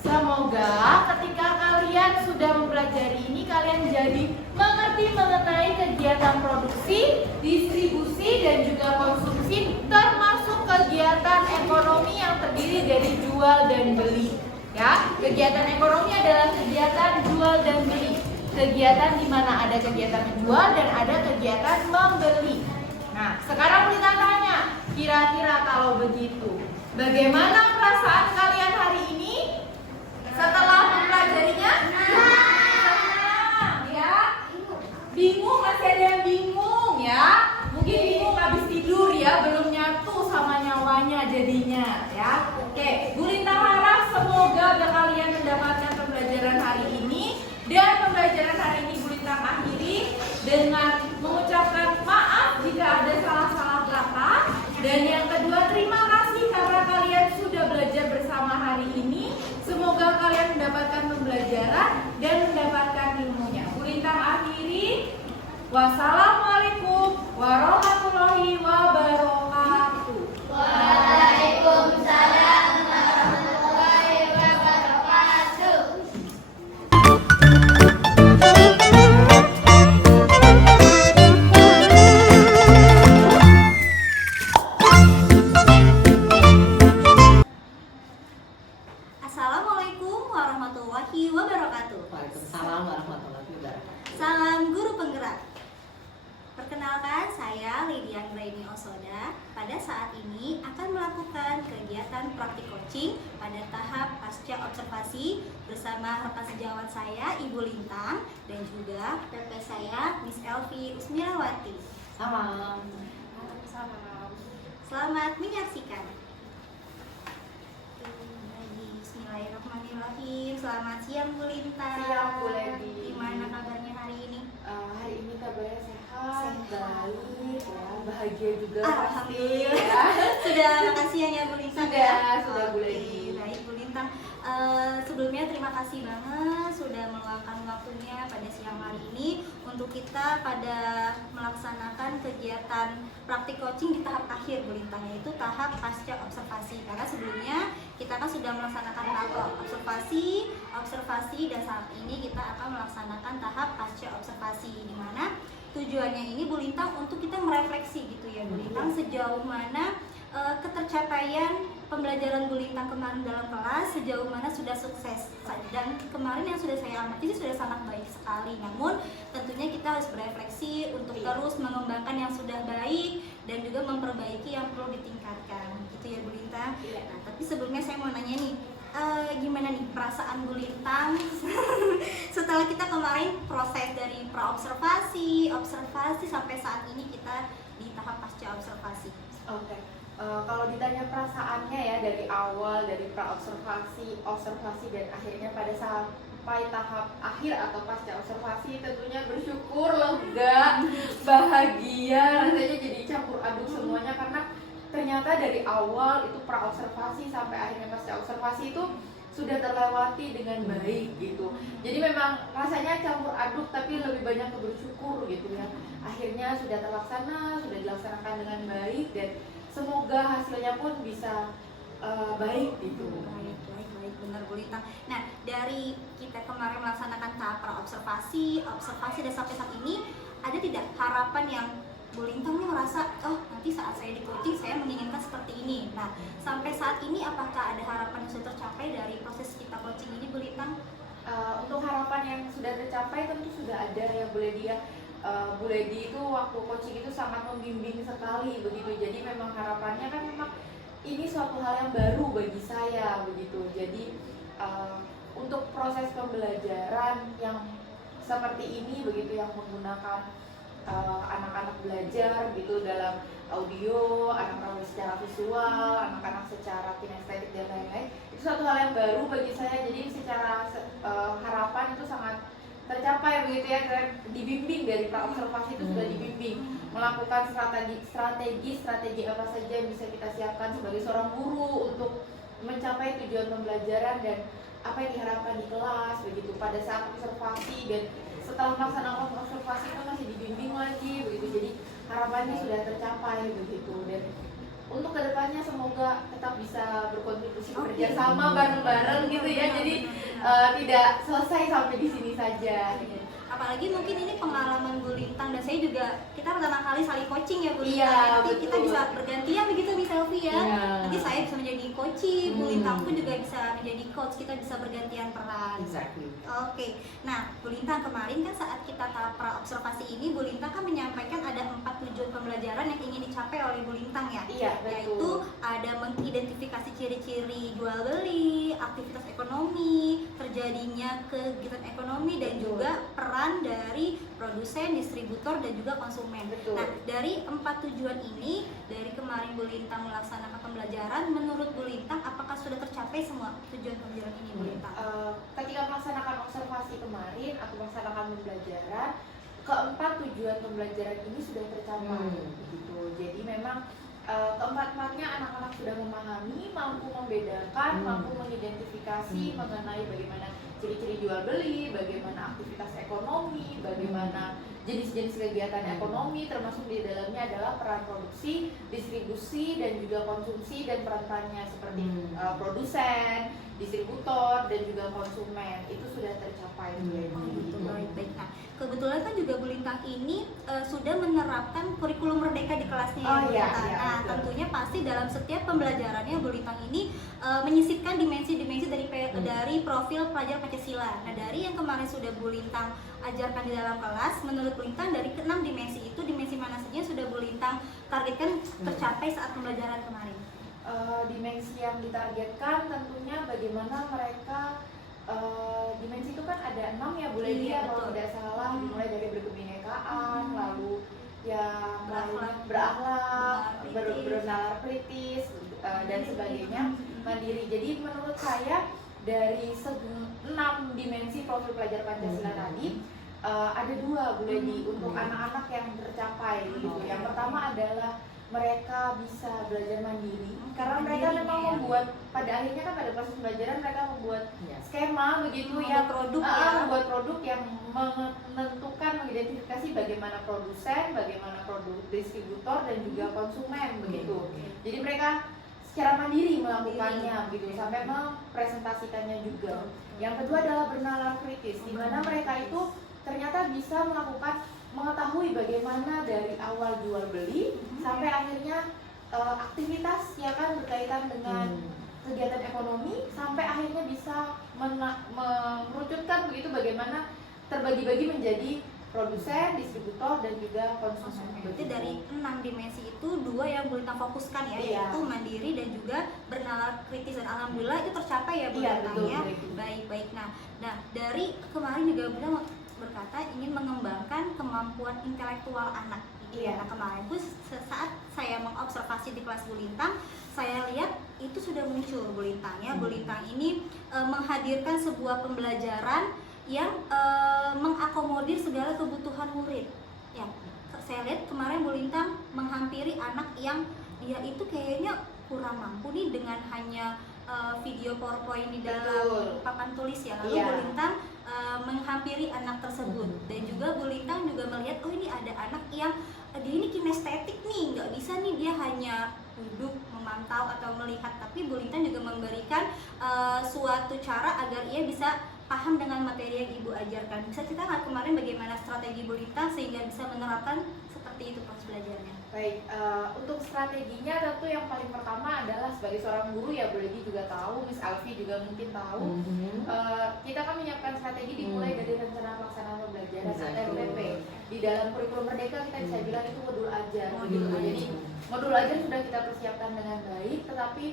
semoga ketika kalian sudah mempelajari ini kalian jadi mengerti mengenai kegiatan produksi, distribusi dan juga konsumsi termasuk kegiatan ekonomi yang terdiri dari jual dan beli. Ya, kegiatan ekonomi adalah kegiatan jual dan beli. Kegiatan di mana ada kegiatan menjual dan ada kegiatan membeli. Nah, sekarang kita tanya, kira-kira kalau begitu, bagaimana perasaan kalian hari ini setelah mempelajarinya? Senang, ya? Bingung, masih ada yang bingung ya? Mungkin bingung habis tidur ya, belum nyatu sama nyawanya jadinya ya. Oke, Bu Lintang harap semoga kalian mendapatkan pembelajaran hari ini. Dan pembelajaran hari ini Bu Lintang akhiri dengan mengucapkan maaf jika ada salah-salah kata. Dan yang kedua, terima kasih karena kalian sudah belajar bersama hari ini. Semoga kalian mendapatkan pembelajaran dan mendapatkan ilmunya. Bu Lintang akhiri. Wassalamualaikum warahmatullahi wabarakatuh. Waalaikumsalam warahmatullahi wabarakatuh. Assalamualaikum warahmatullahi wabarakatuh. Waalaikumsalam warahmatullahi wabarakatuh. Salam guru penggerak. Perkenalkan, saya Lydia Anggraini Osoda. Pada saat ini akan melakukan kegiatan praktik coaching pada tahap pasca observasi bersama rekan sejawat saya Ibu Lintang dan juga PP saya Miss Elvi Usmilawati. Salam. Selamat menyaksikan. Bismillahirrahmanirrahim. Selamat siang Bu Lintang. Siang, Bu Lady. Gimana kabarnya hari ini? Hari ini kabarnya sehat, baik, ya, bahagia juga Alhamdulillah. pasti, ya. Sudah makan siang ya Bu Lintang ya? Sudah Bu Oke, Lady. baik Bu Lintang. Sebelumnya terima kasih banget sudah meluangkan waktunya pada siang hari ini untuk kita pada melaksanakan kegiatan praktik coaching di tahap akhir Bu Lintang, yaitu tahap pasca observasi. Karena sebelumnya kita kan sudah melaksanakan tahap observasi dan saat ini kita akan melaksanakan tahap pasca observasi, di mana tujuannya ini Bu Lintang untuk kita merefleksi gitu ya Bu Lintang, sejauh mana ketercapaian pembelajaran Bu Lintang kemarin dalam kelas, sejauh mana sudah sukses. Dan kemarin yang sudah saya amati sih sudah sangat baik sekali. Namun tentunya kita harus berefleksi untuk terus mengembangkan yang sudah baik dan juga memperbaiki yang perlu ditingkatkan. Gitu ya Bu Lintang. Nah, tapi sebelumnya saya mau nanya nih, gimana nih perasaan Bu Lintang setelah kita kemarin proses dari pra-observasi, observasi sampai saat ini kita di tahap pasca observasi. Oke. Kalau ditanya perasaannya ya dari awal, dari pra-observasi, observasi dan akhirnya pada sampai tahap akhir atau pasca observasi, tentunya bersyukur, lega, bahagia, rasanya jadi campur aduk semuanya karena ternyata dari awal itu pra-observasi sampai akhirnya pasca observasi itu sudah terlewati dengan baik gitu. Jadi memang rasanya campur aduk tapi lebih banyak ke bersyukur gitu ya. Akhirnya sudah terlaksana, sudah dilaksanakan dengan baik dan semoga hasilnya pun bisa baik gitu. Baik, benar Bu Lintang. Nah, dari kita kemarin melaksanakan tahap observasi dan sampai saat ini, ada tidak harapan yang Bu Lintang nih merasa, oh nanti saat saya di coaching saya menginginkan seperti ini. Nah, sampai saat ini apakah ada harapan yang sudah tercapai dari proses kita coaching ini Bu Lintang? Untuk harapan yang sudah tercapai tentu sudah ada ya Bu Ledi ya. Bu Ledi itu waktu coaching itu sangat membimbing sekali begitu. Jadi memang harapannya kan memang ini suatu hal yang baru bagi saya begitu. Jadi untuk proses pembelajaran yang seperti ini begitu, yang menggunakan anak-anak belajar gitu dalam audio, anak-anak secara visual, anak-anak secara kinestetik dan lain-lain, itu suatu hal yang baru bagi saya. Jadi secara harapan itu sangat tercapai begitu ya, karena dibimbing dari praobservasi itu sudah dibimbing melakukan strategi apa saja yang bisa kita siapkan sebagai seorang guru untuk mencapai tujuan pembelajaran dan apa yang diharapkan di kelas begitu pada saat observasi, dan setelah melaksanakan observasi itu masih dibimbing lagi begitu. Jadi harapannya sudah tercapai begitu, dan untuk kedepannya semoga tetap bisa berkontribusi bekerjasama bareng-bareng gitu ya. Jadi tidak selesai sampai di sini saja. Apalagi mungkin ini pengalaman Bu Lintang dan saya juga, kita pertama kali saling coaching ya Bu Lintang. Iya, Nanti kita betul. bisa bergantian begitu di Selfie ya. Iya. Nanti saya bisa menjadi coaching, Bu Lintang pun juga bisa menjadi coach, kita bisa bergantian peran. Exactly. Oke, nah Bu Lintang kemarin kan saat kita tahap praobservasi ini, Bu Lintang kan menyampaikan ada 4 tujuan pembelajaran yang ingin dicapai oleh Bu Lintang ya. Iya, Yaitu betul. ada mengidentifikasi ciri-ciri jual beli, aktivitas ekonomi, terjadinya kegiatan ekonomi, dan Betul. juga peran dari produsen, distributor, dan juga konsumen. Betul. Nah, dari 4 tujuan ini, dari kemarin Bu Lintang melaksanakan pembelajaran, menurut Bu Lintang apakah sudah tercapai semua tujuan pembelajaran ini Bu Lintang? Ketika melaksanakan observasi kemarin atau melaksanakan pembelajaran, keempat tujuan pembelajaran ini sudah tercapai begitu. Jadi memang keempat-empatnya anak-anak sudah memahami, mampu membedakan, mampu mengidentifikasi mengenai bagaimana ciri-ciri jual beli, bagaimana aktivitas ekonomi, bagaimana jenis-jenis kegiatan ekonomi, termasuk di dalamnya adalah peran produksi, distribusi, dan juga konsumsi, dan peran-perannya seperti produsen, distributor, dan juga konsumen. Itu sudah tercapai. Gitu, baik. Nah, kebetulan kan juga Bu Lintang ini sudah menerapkan kurikulum merdeka di kelasnya ya, Bu Iya, Lintang. iya, Nah, betul. tentunya pasti dalam setiap pembelajarannya Bu Lintang ini menyisipkan dimensi-dimensi dari profil pelajar Pancasila. Nah, dari yang kemarin sudah Bu Lintang ajarkan di dalam kelas, menurut Bu Lintang dari ke-6 dimensi itu, dimensi mana saja yang sudah Bu Lintang targetkan tercapai saat pembelajaran kemarin? Dimensi yang ditargetkan tentunya bagaimana mereka dimensi itu kan ada 6 ya Bu Ledi Iya, ya, kalau betul. tidak salah, dimulai dari berkebinekaan, lalu yang Berakhlak. berakhlak, Kritis. bernalar kritis, dan sebagainya, mandiri. Jadi menurut saya dari 6 dimensi profil pelajar Pancasila tadi, ada 2 Bu Ledi untuk anak-anak yang tercapai begitu. Yang pertama adalah mereka bisa belajar mandiri, karena mereka Mandiri, memang ya. membuat, pada akhirnya kan pada proses pembelajaran mereka membuat Iya. skema begitu Membuat ya, produk ya. membuat produk yang menentukan, mengidentifikasi bagaimana produsen, bagaimana produk distributor, dan juga konsumen begitu. Jadi mereka secara mandiri melakukannya gitu, sampai mempresentasikannya juga. Yang kedua adalah bernalar kritis, di mana mereka itu ternyata bisa mengetahui bagaimana dari awal jual beli sampai akhirnya aktivitas yang kan berkaitan dengan kegiatan ekonomi, sampai akhirnya bisa mengerucutkan begitu bagaimana terbagi-bagi menjadi produsen, distributor, dan juga konsumen. Berarti dari 6 dimensi itu 2 yang Bu Lintang fokuskan ya, Iya. yaitu mandiri dan juga bernalar kritis, dan alhamdulillah itu tercapai ya Bu Iya, Lintang betul, ya. betul. Baik. Nah, dari kemarin juga Bu Lintang berkata ingin mengembangkan kemampuan intelektual anak. Iya. Nah, kemarin pun saat saya mengobservasi di kelas Bu Lintang, saya lihat itu sudah muncul Bu Lintang ya. Bu Lintang ini menghadirkan sebuah pembelajaran yang mengakomodir segala kebutuhan murid. Ya, saya lihat kemarin Bu Lintang menghampiri anak yang dia itu kayaknya kurang mampu nih dengan hanya video PowerPoint di dalam Betul. papan tulis ya. Lalu Iya. Bu Lintang menghampiri anak tersebut, dan juga Bu Lintang juga melihat, oh ini ada anak yang dia ini kinestetik nih, nggak bisa nih dia hanya duduk memantau atau melihat, tapi Bu Lintang juga memberikan suatu cara agar ia bisa paham dengan materi yang Ibu ajarkan. Bisa cerita nggak kemarin bagaimana strategi Bu Lintang sehingga bisa menerapkan seperti itu proses belajarnya? Baik, untuk strateginya tentu yang paling pertama adalah sebagai seorang guru ya Bu Lidi juga tahu, Miss Alfi juga mungkin tahu. Kita kan menyiapkan strategi dimulai dari rencana pelaksanaan pembelajaran RPP. Di dalam kurikulum Merdeka kita bisa bilang itu modul ajar. Jadi modul ajar sudah kita persiapkan dengan baik, tetapi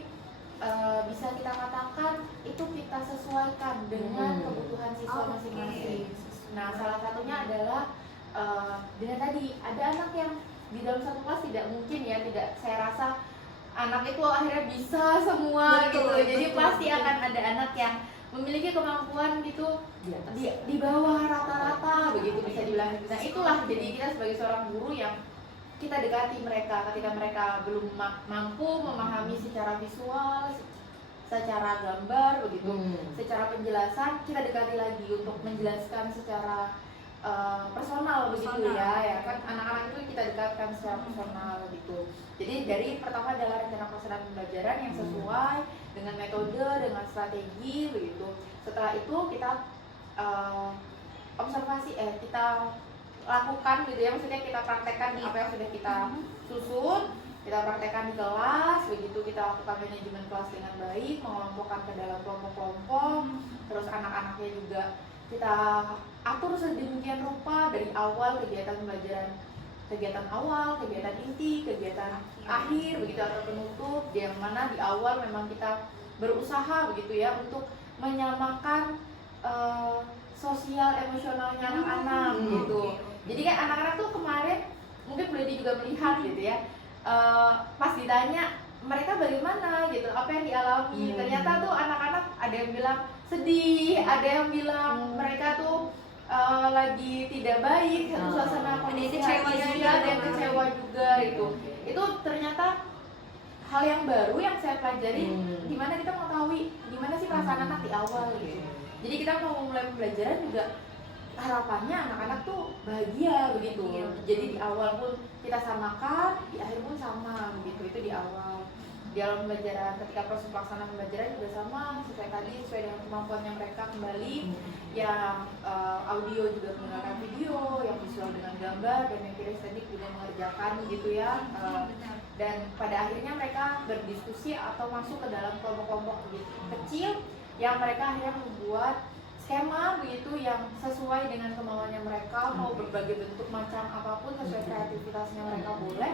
bisa kita katakan itu kita sesuaikan dengan kebutuhan siswa masing-masing. Nah, salah satunya adalah dengan tadi ada anak yang di dalam satu kelas tidak mungkin ya, tidak, saya rasa anak itu akhirnya bisa semua gitu. Jadi pasti akan ada anak yang memiliki kemampuan gitu di bawah rata-rata begitu bisa dibilang. Nah, itulah jadi kita sebagai seorang guru yang kita dekati mereka ketika mereka belum mampu memahami secara visual, secara gambar begitu, secara penjelasan kita dekati lagi untuk menjelaskan secara personal begitu ya kan, anak-anak itu kita dekatkan secara personal gitu. Jadi dari pertama adalah rencana pelaksanaan pembelajaran yang sesuai dengan metode, dengan strategi begitu. Setelah itu kita observasi, kita lakukan gitu ya, maksudnya kita praktekkan apa yang sudah kita susun, kita praktekkan di kelas begitu, kita lakukan manajemen kelas dengan baik, mengelompokkan ke dalam kelompok-kelompok, terus anak-anaknya juga kita atur sedemikian rupa dari awal kegiatan pembelajaran, kegiatan awal, kegiatan inti, kegiatan akhir begitu atau penutup, yang mana di awal memang kita berusaha begitu ya untuk menyamakan sosial emosionalnya anak-anak gitu. Jadi kan anak-anak tuh kemarin mungkin boleh juga melihat gitu ya, pas ditanya mereka bagaimana gitu, apa yang dialami, ternyata tuh anak-anak ada yang bilang sedih, ada yang bilang mereka tuh lagi tidak baik, suasana kondisi hatinya, ada yang kecewa juga gitu. Itu ternyata hal yang baru yang saya pelajari, gimana kita mengetahui gimana sih perasaan anak di awal gitu. Jadi kita mau mulai pembelajaran juga harapannya anak-anak tuh bahagia begitu. Jadi di awal pun kita samakan, di akhir pun sama begitu, itu di awal. Di dalam pembelajaran, ketika proses pelaksanaan pembelajaran juga sama, sesuai tadi, sesuai dengan kemampuannya mereka kembali. Yang audio juga menggunakan video, yang visual dengan gambar, dan yang kinestetik juga mengerjakan gitu ya. Dan pada akhirnya mereka berdiskusi atau masuk ke dalam kelompok-kelompok kecil yang mereka akhirnya membuat skema begitu yang sesuai dengan kemauannya mereka, mau berbagai bentuk macam apapun sesuai kreativitasnya mereka boleh,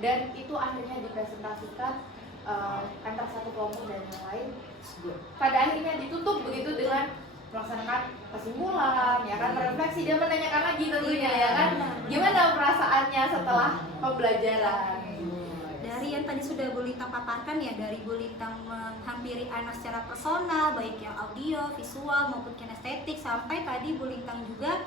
dan itu akhirnya dipresentasikan antara satu kelompok dan yang lain. Pada akhirnya ditutup begitu dengan melaksanakan kesimpulan, ya kan, refleksi, dia menanyakan lagi tentunya ya kan, gimana perasaannya setelah pembelajaran. Dari yang tadi sudah Bu Lintang paparkan ya, dari Bu Lintang menghampiri anak secara personal, baik yang audio, visual maupun kinestetik, sampai tadi Bu Lintang juga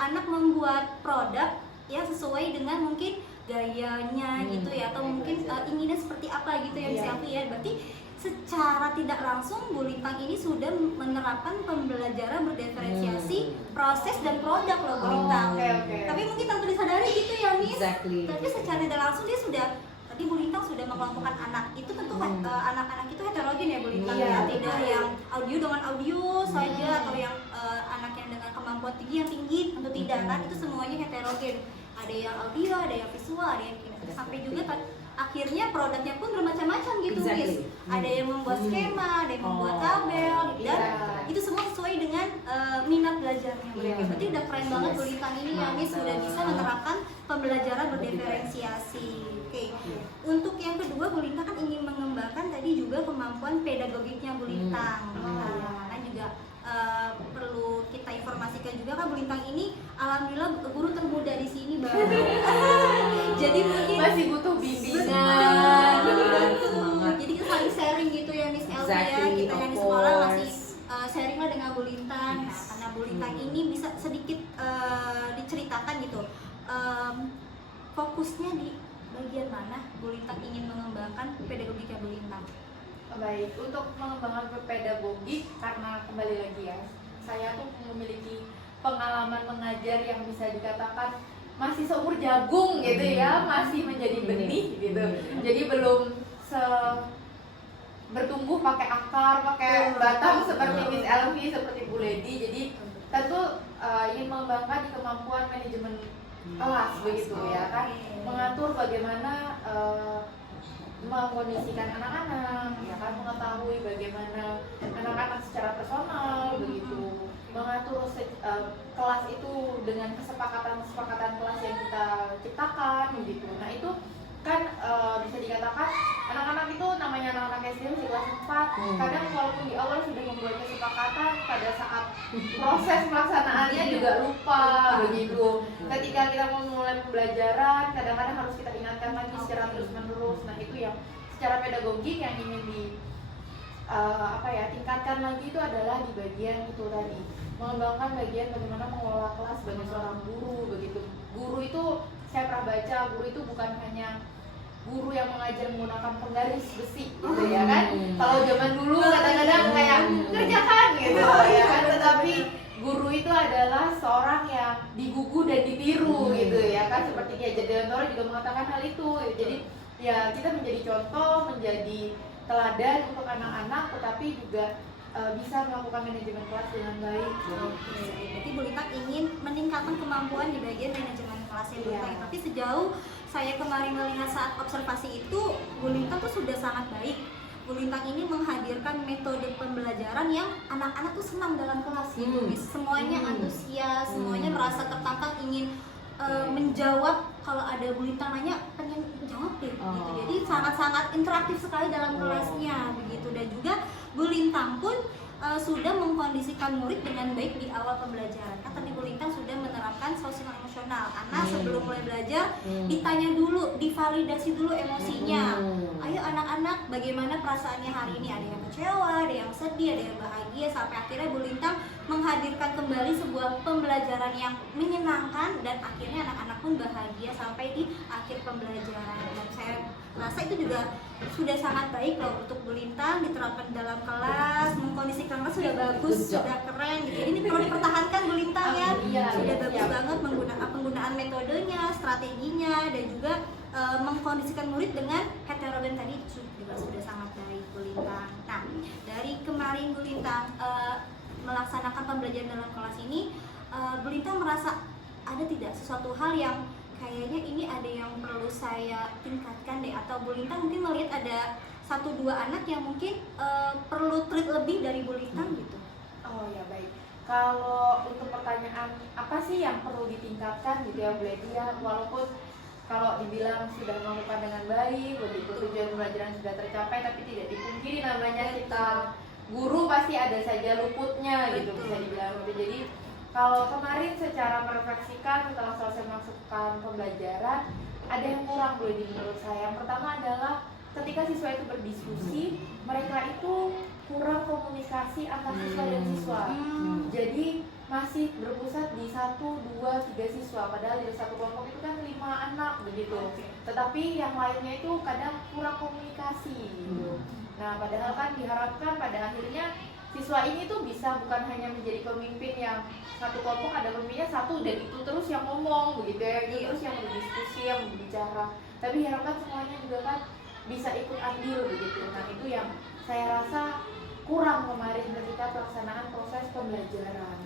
anak membuat produk ya sesuai dengan mungkin gayanya gitu ya, atau mungkin inginnya seperti apa gitu ya Miss Elvi ya. Berarti secara tidak langsung Bu Lintang ini sudah menerapkan pembelajaran berdiferensiasi proses dan produk loh Bu Lintang. Tapi mungkin tanpa disadari gitu ya Miss. Tapi secara tidak langsung dia sudah, tadi Bu Lintang sudah mengelompokkan anak itu, tentu anak-anak itu heterogen ya Bu Lintang ya, tidak yang audio dengan audio saja atau yang anak yang dengan kemampuan tinggi yang tinggi, tentu tidak kan, itu semuanya heterogen. Ada yang audio, ada yang visual, ada yang kinestetik, sampai juga akhirnya produknya pun bermacam-macam gitu Miss. Ada yang membuat skema, ada yang membuat tabel, dan itu semua sesuai dengan minat belajarnya mereka. Berarti udah keren banget Bu Lintang ini ya Miss, sudah bisa menerapkan pembelajaran berdiferensiasi. Oke. Untuk yang kedua, Bu Lintang kan ingin mengembangkan tadi juga kemampuan pedagogiknya Bu Lintang. Karena juga perlu kita informasikan juga kan Bu Lintang ini alhamdulillah guru termuda di sini Bang. Jadi mungkin masih butuh bimbingan. Jadi kita saling sharing gitu ya Miss Elvi ya. Kita yang di sekolah masih sharing lah dengan Bu Lintang. Nah, karena Bu Lintang ini bisa sedikit diceritakan gitu. Fokusnya di bagian mana Bu Lintang ingin mengembangkan pedagogika Bu Lintang? Baik, untuk mengembangkan pedagogik, karena kembali lagi ya, saya tuh memiliki pengalaman mengajar yang bisa dikatakan masih seumur jagung gitu ya, masih menjadi benih gitu. Jadi belum bertumbuh pakai akar, pakai batang seperti Miss Elvi, seperti Bu Lady. Jadi tentu ingin mengembangkan di kemampuan manajemen kelas begitu ya kan, mengatur bagaimana mengkondisikan anak-anak, ya kan, mengetahui bagaimana anak-anak secara personal begitu, mengatur kelas itu dengan kesepakatan kelas yang kita ciptakan begitu. Nah itu kan bisa dikatakan anak-anak itu namanya anak-anak SD di kelas 4 kadang walaupun di awal sudah membuat kesepakatan, pada saat proses pelaksanaannya juga lupa begitu. Ketika kita memulai pembelajaran kadang-kadang harus kita ingatkan lagi secara terus menerus. Nah itu yang secara pedagogik yang ingin tingkatkan lagi itu adalah di bagian itu tadi, mengembangkan bagian bagaimana mengelola kelas sebagai seorang guru begitu. Guru itu saya pernah baca, guru itu bukan hanya guru yang mengajar menggunakan penggaris besi gitu ya kan. Kalau zaman dulu kadang-kadang kayak kerjakan gitu ya kan, tetapi guru itu adalah seorang yang digugu dan ditiru gitu ya kan, seperti Ki Hajar Dewantara juga mengatakan hal itu. Jadi ya kita menjadi contoh, menjadi teladan untuk anak-anak, tetapi juga bisa melakukan manajemen kelas dengan baik. Jadi Bu Lintang ingin meningkatkan kemampuan di bagian manajemen kelasnya Bu Lintang. Tapi sejauh saya kemarin melihat saat observasi itu, Bu Lintang tuh sudah sangat baik. Bu Lintang ini menghadirkan metode pembelajaran yang anak-anak tuh senang dalam kelas gitu. Semuanya antusias, semuanya merasa tertantang ingin menjawab. Kalau ada Bu Lintang nanya, pengen jawab deh gitu. Jadi sangat-sangat interaktif sekali dalam kelasnya begitu. Dan juga Bu Lintang pun sudah mengkondisikan murid dengan baik di awal pembelajaran. Kan tadi Bu Lintang sudah menerapkan sosial emosional. Anak sebelum mulai belajar ditanya dulu, divalidasi dulu emosinya. Ayo anak-anak, bagaimana perasaannya hari ini? Ada yang kecewa, ada yang sedih, ada yang bahagia. Sampai akhirnya Bu Lintang menghadirkan kembali sebuah pembelajaran yang menyenangkan, dan akhirnya anak-anak pun bahagia sampai di akhir pembelajaran. Dan saya rasa itu juga sudah sangat baik loh untuk Bu Lintang diterapkan dalam kelas, mengkondisikan kelas sudah bagus, sudah keren gitu. Jadi ini perlu dipertahankan Bu Lintang ya. Sudah bagus banget penggunaan metodenya, strateginya, dan juga mengkondisikan murid dengan heterogen tadi juga sudah sangat baik Bu Lintang. Nah, dari kemarin Bu Lintang melaksanakan pembelajaran dalam kelas ini, Bu Lintang merasa ada tidak sesuatu hal yang kayaknya ini ada yang perlu saya tingkatkan deh, atau Bu Lintang mungkin melihat ada 1-2 anak yang mungkin perlu treat lebih dari Bu Lintang gitu? Oh ya baik. Kalau untuk pertanyaan apa sih yang perlu ditingkatkan gitu ya Bu Lady ya, walaupun kalau dibilang sudah melakukan dengan baik, begitu tujuan pembelajaran sudah tercapai, tapi tidak dipungkiri namanya kita guru pasti ada saja luputnya gitu, bisa dibilang gitu. Jadi kalau kemarin secara merefleksikan setelah selesai melakukan pembelajaran, ada yang kurang Bu Lady menurut saya. Yang pertama adalah ketika siswa itu berdiskusi, mereka itu kurang komunikasi antar siswa dan siswa. Jadi masih berpusat di 1, 2, 3 siswa, padahal di satu kelompok itu kan 5 anak begitu. Tetapi yang lainnya itu kadang kurang komunikasi gitu. Nah, padahal kan diharapkan pada akhirnya siswa ini tuh bisa bukan hanya menjadi pemimpin yang satu kelompok ada pemimpinnya satu dan itu terus yang ngomong begitu ya, itu terus yang berdiskusi, yang berbicara. Tapi diharapkan semuanya juga kan bisa ikut andil begitu. Nah, itu yang saya rasa kurang kemarin ketika pelaksanaan proses pembelajaran.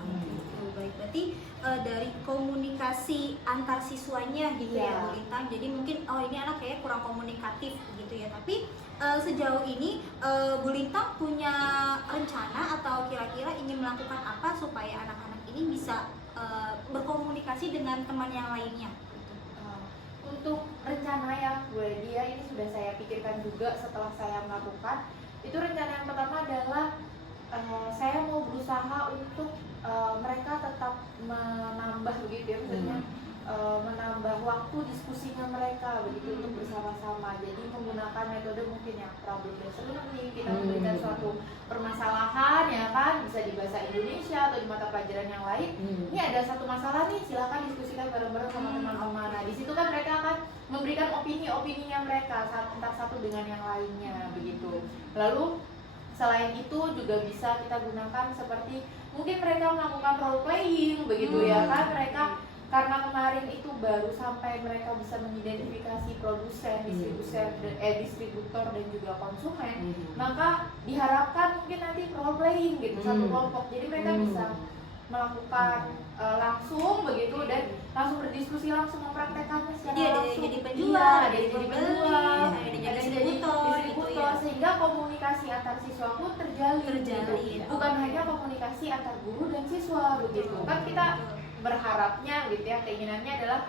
Baik, berarti dari komunikasi antar siswanya gitu ya Bu Lintang. Jadi mungkin ini anak kayak kurang komunikatif gitu ya. Tapi sejauh ini Bu Lintang punya rencana atau kira-kira ingin melakukan apa supaya anak-anak ini bisa berkomunikasi dengan teman yang lainnya? Untuk rencana ya Bu Lady ya, ini sudah saya pikirkan juga setelah saya melakukan. Itu rencana yang pertama adalah saya mau berusaha untuk mereka tetap menambah begitu ya, maksudnya menambah waktu diskusinya mereka begitu untuk bersama-sama. Jadi menggunakan metode mungkin yang problem based learning, kita memberikan suatu permasalahan ya kan, bisa di bahasa Indonesia atau di mata pelajaran yang lain. Ini ada satu masalah nih, silakan diskusikan bareng-bareng sama teman-teman. Nah, di situ kan mereka akan memberikan opini-opininya mereka antara satu dengan yang lainnya begitu. Lalu selain itu juga bisa kita gunakan seperti mungkin mereka melakukan role playing begitu ya kan, mereka karena kemarin itu baru sampai mereka bisa mengidentifikasi produsen, distributor dan juga konsumen, maka diharapkan mungkin nanti role playing gitu satu kelompok, jadi mereka bisa melakukan langsung begitu dan langsung berdiskusi, langsung mempraktekannya secara Jadi ada langsung. jadi penjual, Iya, ada jadi pembeli, ada jadi distributor gitu ya. sehingga komunikasi antar siswa pun terjalin. Terjalin. Gitu. Bukan hanya komunikasi antar guru dan siswa begitu. Kan kita berharapnya gitu ya, keinginannya adalah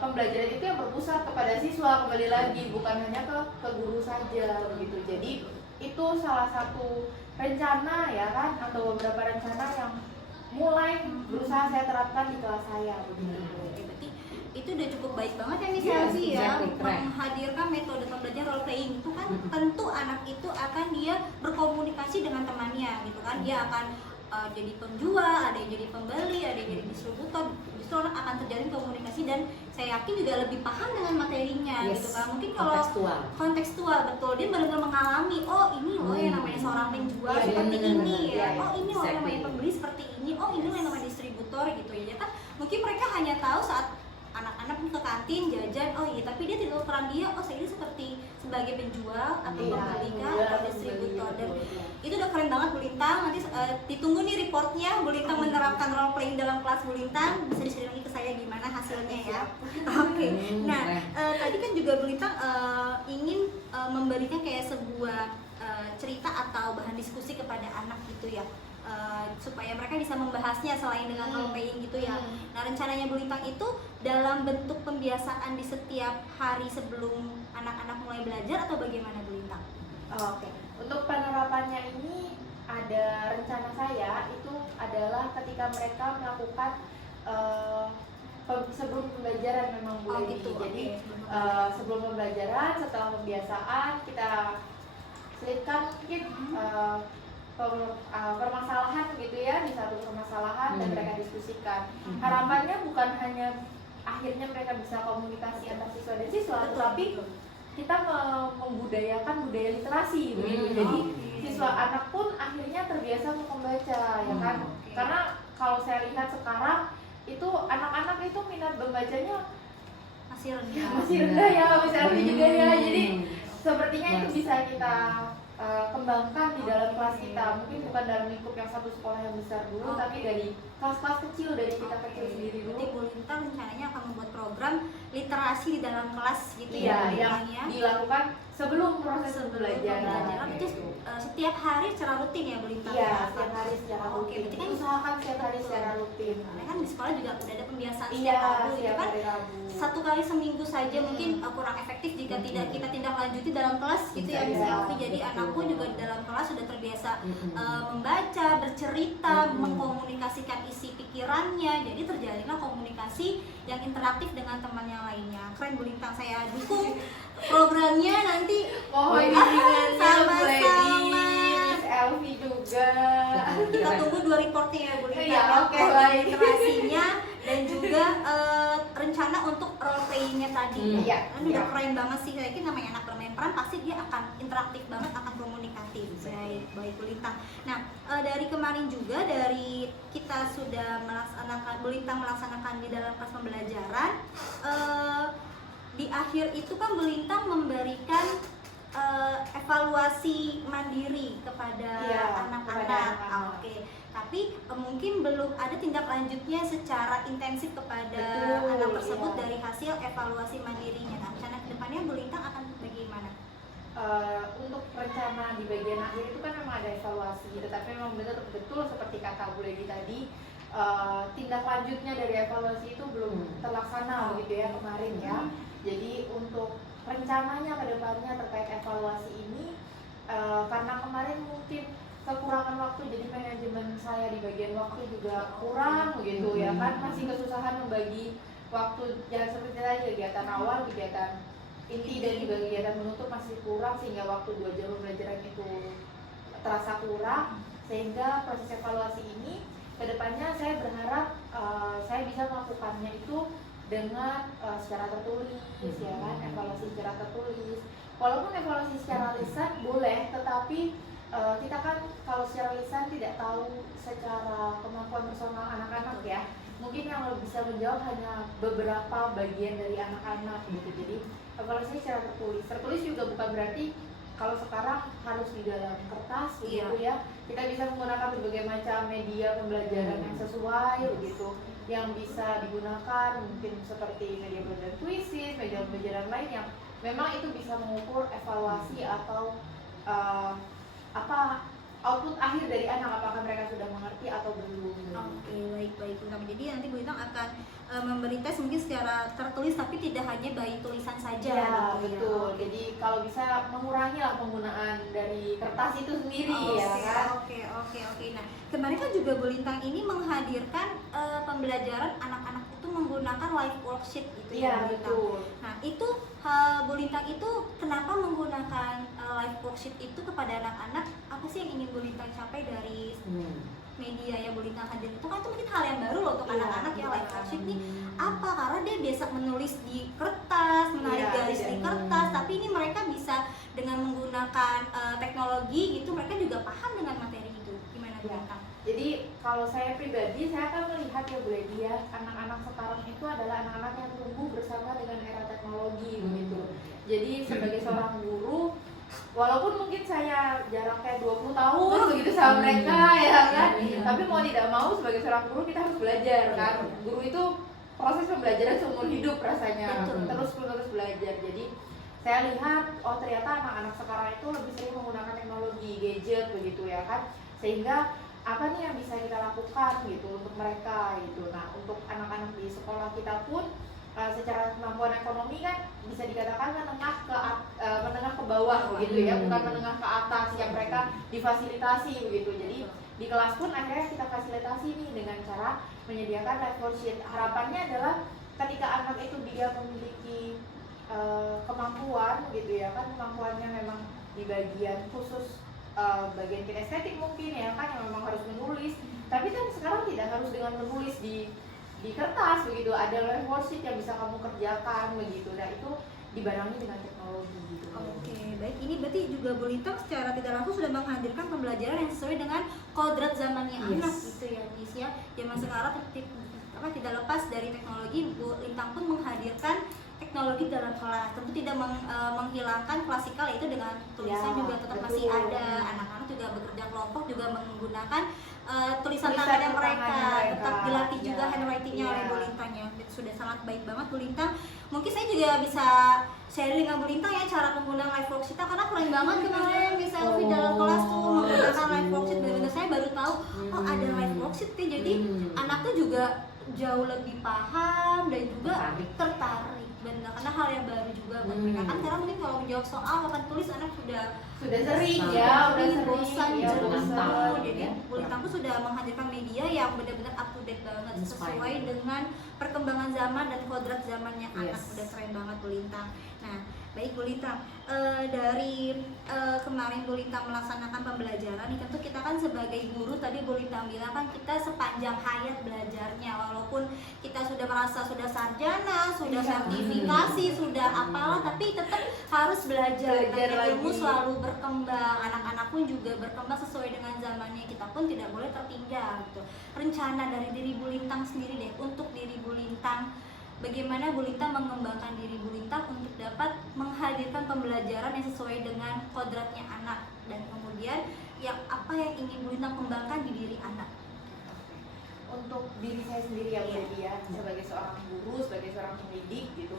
pembelajaran itu yang berpusat kepada siswa, kembali lagi bukan hanya ke guru saja begitu. Jadi itu salah satu rencana ya kan, atau beberapa rencana yang mulai berusaha saya terapkan di kelas saya begitu. Oke, berarti itu udah cukup baik banget ya Miss Yes, Elvi ya, exactly, correct. menghadirkan metode pembelajaran role playing itu kan tentu anak itu akan dia berkomunikasi dengan temannya gitu kan, dia akan jadi penjual, ada yang jadi pembeli, ada yang jadi distributor, justru akan terjalin komunikasi dan saya yakin juga lebih paham dengan materinya Yes, gitu kan. Mungkin kalau kontekstual betul, dia benar-benar mengalami, oh ini loh yang namanya seorang penjual Iya, seperti benar, ini benar. ya, Iya, oh ini loh yang namanya exactly. pembeli seperti ini, oh ini loh yang namanya distributor gitu ya kan. Mungkin mereka hanya tahu saat anak-anak ke kantin jajan, oh iya, tapi dia tidak tahu peran dia, oh saya ini seperti sebagai penjual atau Iya, pembeli kah penjual atau atau distributor. Dan pembeli, betul. itu udah keren banget Bu Lintang. Nanti ditunggu nih reportnya Bu Lintang menerapkan role playing dalam kelas Bu Lintang, bisa di-share lagi ke saya gimana hasilnya ya. Oke. Nah, tadi kan juga Bu Lintang ingin memberikan kayak sebuah cerita atau bahan diskusi kepada anak gitu ya. Supaya mereka bisa membahasnya selain dengan role playing gitu ya. Nah, rencananya Bu Lintang itu dalam bentuk pembiasaan di setiap hari sebelum anak-anak mulai belajar atau bagaimana Bu Lintang? Oke, untuk penerapannya ini ada rencana saya itu adalah ketika mereka melakukan sebelum pembelajaran memang Bu Oh, Leni. gitu, Jadi oke. sebelum pembelajaran, setelah pembiasaan kita selipkan mungkin permasalahan gitu ya, di satu permasalahan dan mereka diskusikan. Harapannya bukan hanya akhirnya mereka bisa komunikasi antar siswa dan siswa, tetapi kita membudayakan budaya literasi begitu. Jadi siswa anak pun akhirnya terbiasa untuk membaca ya kan. Karena kalau saya lihat sekarang itu anak-anak itu minat membacanya Masih rendah. masih rendah ya, Mas Elvi juga ya. Jadi sepertinya itu bisa kita kembangkan di dalam kelas kita, mungkin bukan dalam lingkup yang satu sekolah yang besar dulu, tapi dari kelas-kelas kecil, dari kita kecil sendiri dulu. Nanti Bu Lintang rencananya akan membuat program literasi di dalam kelas gitu Iya, ya Bu yang Lintang ya. dilakukan sebelum proses Sebelum pembelajaran. pembelajaran itu setiap hari secara rutin ya Bu Lintang? Iya, setiap hari secara Oke, rutin. berarti kan Usahakan setiap hari secara rutin. Karena kan di sekolah juga udah ada pembiasaan Iya, setiap Rabu gitu setiap kan. hari Rabu. Satu kali seminggu saja mungkin kurang efektif jika tidak kita tindak lanjuti dalam kelas gitu ya Miss Iya, Elvi. Jadi anakku juga di dalam kelas sudah terbiasa membaca, bercerita, mengkomunikasikan isi pikirannya. Jadi terjalinlah komunikasi yang interaktif dengan teman yang lainnya. Keren Bu Lintang, saya dukung programnya nanti. Mohon bimbingannya Sama-sama. Bu Leni, Miss Elvi juga. Kita tunggu 2 reportnya ya Bu Lintang. Iya, ya, oke, program baik. literasinya dan juga rencana untuk role playing-nya tadi. Iya, Kan udah iya. keren banget sih. Saya yakin namanya anak bermain peran pasti dia akan interaktif banget, akan komunikatif. Baik Bu Lintang. Nah, dari kemarin juga dari kita sudah melaksanakan Bu Lintang melaksanakan di dalam kelas pembelajaran, di akhir itu kan Bu Lintang memberikan evaluasi mandiri kepada Iya, anak-anak. kepada anak-anak. Oke. Tapi mungkin belum ada tindak lanjutnya secara intensif kepada Betul, anak tersebut iya. dari hasil evaluasi mandirinya. Nah, rencana kedepannya Bu Lintang akan bagaimana? Untuk rencana di bagian akhir itu kan memang ada evaluasi, tetapi memang betul seperti kata Bu Leni tadi, tindak lanjutnya dari evaluasi itu belum terlaksana begitu ya kemarin ya. Jadi untuk rencananya ke depannya terkait evaluasi ini, karena kemarin mungkin kekurangan waktu, jadi manajemen saya di bagian waktu juga kurang begitu ya kan, masih kesusahan membagi waktu yang seperti tadi, kegiatan awal, kegiatan inti dan juga kegiatan menutup masih kurang, sehingga waktu 2 jam pembelajaran itu terasa kurang. Sehingga proses evaluasi ini kedepannya saya berharap saya bisa melakukannya itu dengan secara tertulis ya kan, evaluasi secara tertulis. Walaupun evaluasi secara lisan boleh, tetapi kita kan kalau secara lisan tidak tahu secara kemampuan personal anak-anak ya. mungkin yang bisa menjawab hanya beberapa bagian dari anak-anak gitu. Jadi evaluasinya secara tertulis juga bukan berarti kalau sekarang harus di dalam kertas begitu ya. Kita bisa menggunakan berbagai macam media pembelajaran yang sesuai begitu, yang bisa digunakan mungkin seperti media pembelajaran kuisis, media pembelajaran lain yang memang itu bisa mengukur evaluasi atau apa output akhir dari anak, apakah mereka sudah mengerti atau belum. Oke, baik. Jadi nanti Bu Lintang akan memberi tes mungkin secara tertulis tapi tidak hanya by tulisan saja. Ya, gitu betul. Ya. Jadi kalau bisa mengurangi lah penggunaan dari kertas itu sendiri ya kan. Oke. Nah, kemarin kan juga Bu Lintang ini menghadirkan pembelajaran anak-anak itu menggunakan live worksheet gitu Iya, Bu Lintang. betul. Nah, itu Bu Lintang itu kenapa menggunakan live worksheet itu kepada anak-anak? Apa sih yang ingin Bu Lintang capai dari media yang Bu Lintang hadir itu? Kan itu mungkin hal yang baru loh untuk Iya, anak-anak ya, live betul. worksheet nih. Apa? Karena dia biasa menulis di kertas, menarik Iya, garis di iya. kertas, tapi ini mereka bisa dengan menggunakan teknologi gitu, mereka juga paham dengan materi itu. Gimana Bu Iya. Lintang? Jadi kalau saya pribadi, saya akan melihat ya Bu Lady ya, anak-anak sekarang itu adalah anak-anak yang tumbuh bersama dengan era teknologi begitu. Jadi sebagai seorang guru, walaupun mungkin saya jarak kayak 20 tahun begitu sama mereka ya kan, tapi mau tidak mau sebagai seorang guru kita harus belajar kan. Guru itu proses pembelajaran seumur hidup rasanya, Betul. terus belajar. Jadi saya lihat, oh ternyata anak-anak sekarang itu lebih sering menggunakan teknologi, gadget begitu ya kan, sehingga apa nih yang bisa kita lakukan gitu untuk mereka gitu. Nah, untuk anak-anak di sekolah kita pun secara kemampuan ekonomi kan bisa dikatakan menengah ke bawah begitu ya, bukan menengah ke atas yang mereka difasilitasi begitu. Jadi di kelas pun akhirnya kita fasilitasi nih dengan cara menyediakan live worksheet. Harapannya adalah ketika anak itu dia memiliki kemampuan gitu ya kan, kemampuannya memang di bagian khusus bagian kinestetik mungkin ya kan, yang memang harus menulis, tapi kan sekarang tidak harus dengan menulis di kertas begitu, ada live worksheet yang bisa kamu kerjakan begitu. Nah itu dibarengi dengan teknologi gitu. Oke, baik. Ini berarti juga Bu Lintang secara tidak langsung sudah menghadirkan pembelajaran yang sesuai dengan kodrat zamannya anak gitu ya, Miss ya. Zaman sekarang tidak lepas dari teknologi, Bu Lintang pun menghadirkan teknologi dalam kelas. Tentu tidak menghilangkan klasikal, yaitu dengan tulisan Ya, juga tetap betul. masih ada. Anak-anak juga bekerja kelompok juga menggunakan tulisan Tulisan tangannya tangan mereka. mereka. Tetap dilatih juga Ya, handwritingnya oleh iya. Bu Lintang ya. Sudah sangat baik banget Bu Lintang. Mungkin saya juga bisa sharing dengan Bu Lintang ya cara penggunaan live worksheet, karena keren banget kemarin di selfie dalam kelas tuh menggunakan live worksheet. Benar-benar saya baru tahu oh ada live worksheet ya. Jadi anak tuh juga jauh lebih paham dan juga tertarik. Benar, karena hal yang baru juga buat mereka kan. Karena mungkin kalau menjawab soal papan tulis anak sudah sering ya, udah sering bosan, ya, jenuh. bosan. Jadi Bu Lintang tuh sudah menghadirkan media yang benar-benar up to date banget, sesuai dengan perkembangan zaman dan kodrat zamannya anak. Udah keren banget Bu Lintang. Nah, baik Bu Lintang, dari kemarin Bu Lintang melaksanakan pembelajaran nih, tentu kita kan sebagai guru, tadi Bu Lintang bilang kan kita sepanjang hayat belajarnya, walaupun kita sudah merasa sudah sarjana, sudah sertifikasi, sudah apalah, tapi tetap harus belajar karena ilmu lagi. selalu berkembang. Anak-anak pun juga berkembang sesuai dengan zamannya, kita pun tidak boleh tertinggal gitu. Rencana dari diri Bu Lintang sendiri deh, untuk diri Bu Lintang, bagaimana Bu Lintang mengembangkan diri Bu Lintang untuk dapat menghadirkan pembelajaran yang sesuai dengan kodratnya anak, dan kemudian yang apa yang ingin Bu Lintang kembangkan di diri anak. Untuk diri saya sendiri ya Bu Lady ya, sebagai seorang guru, sebagai seorang pendidik gitu,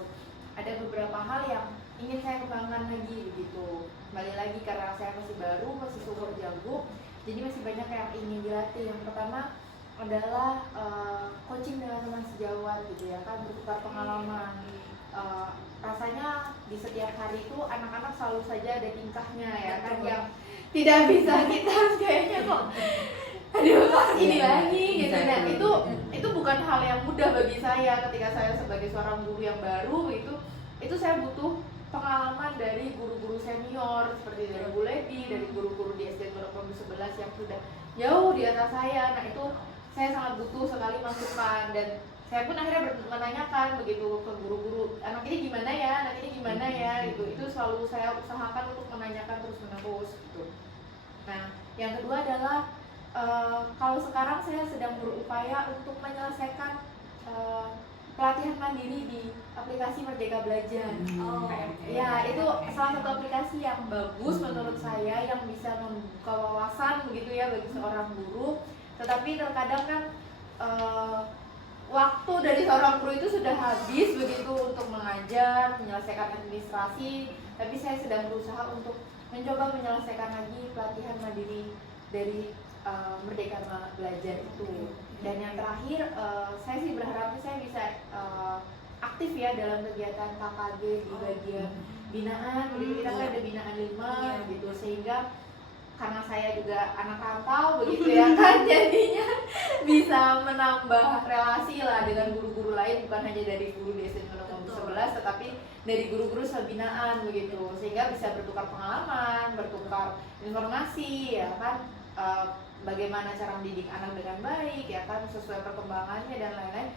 ada beberapa hal yang ingin saya kembangkan lagi begitu. Kembali lagi karena saya masih baru, masih sumur jago, jadi masih banyak yang ingin dilatih. Yang pertama adalah coaching dengan teman sejawat gitu ya kan, bertukar pengalaman. Rasanya di setiap hari itu anak-anak selalu saja ada tingkahnya ya kan, yang tidak bisa kita kayaknya kok aduh kok ini lagi gitu. Nah itu bukan hal yang mudah bagi saya ketika saya sebagai seorang guru yang baru itu saya butuh pengalaman dari guru-guru senior seperti dari Bu Lady, dari guru-guru di SD Pondok 11 yang sudah jauh di atas saya. Nah itu saya sangat butuh sekali masukan, dan saya pun akhirnya menanyakan begitu ke guru-guru, anak ini gimana ya, anak ini gimana ya gitu. Itu selalu saya usahakan untuk menanyakan terus-menerus gitu. Nah yang kedua adalah kalau sekarang saya sedang berupaya untuk menyelesaikan pelatihan mandiri di aplikasi Merdeka Belajar. Oh, Ya, itu salah satu aplikasi yang bagus menurut saya, yang bisa membuka wawasan begitu ya bagi seorang guru. Tetapi terkadang kan waktu dari seorang guru itu sudah habis begitu untuk mengajar, menyelesaikan administrasi. Tapi saya sedang berusaha untuk mencoba menyelesaikan lagi pelatihan mandiri dari Merdeka Belajar itu. Dan yang terakhir, saya sih berharapnya saya bisa aktif ya dalam kegiatan KKG di bagian binaan. Begitu, kita kan ada binaan 5 gitu, sehingga karena saya juga anak rantau begitu ya kan, jadinya bisa menambah relasi lah dengan guru-guru lain, bukan hanya dari guru di SMP nomor 11 tetapi dari guru-guru sebinaan begitu, sehingga bisa bertukar pengalaman, bertukar informasi ya kan, bagaimana cara mendidik anak dengan baik ya kan, sesuai perkembangannya dan lain-lain.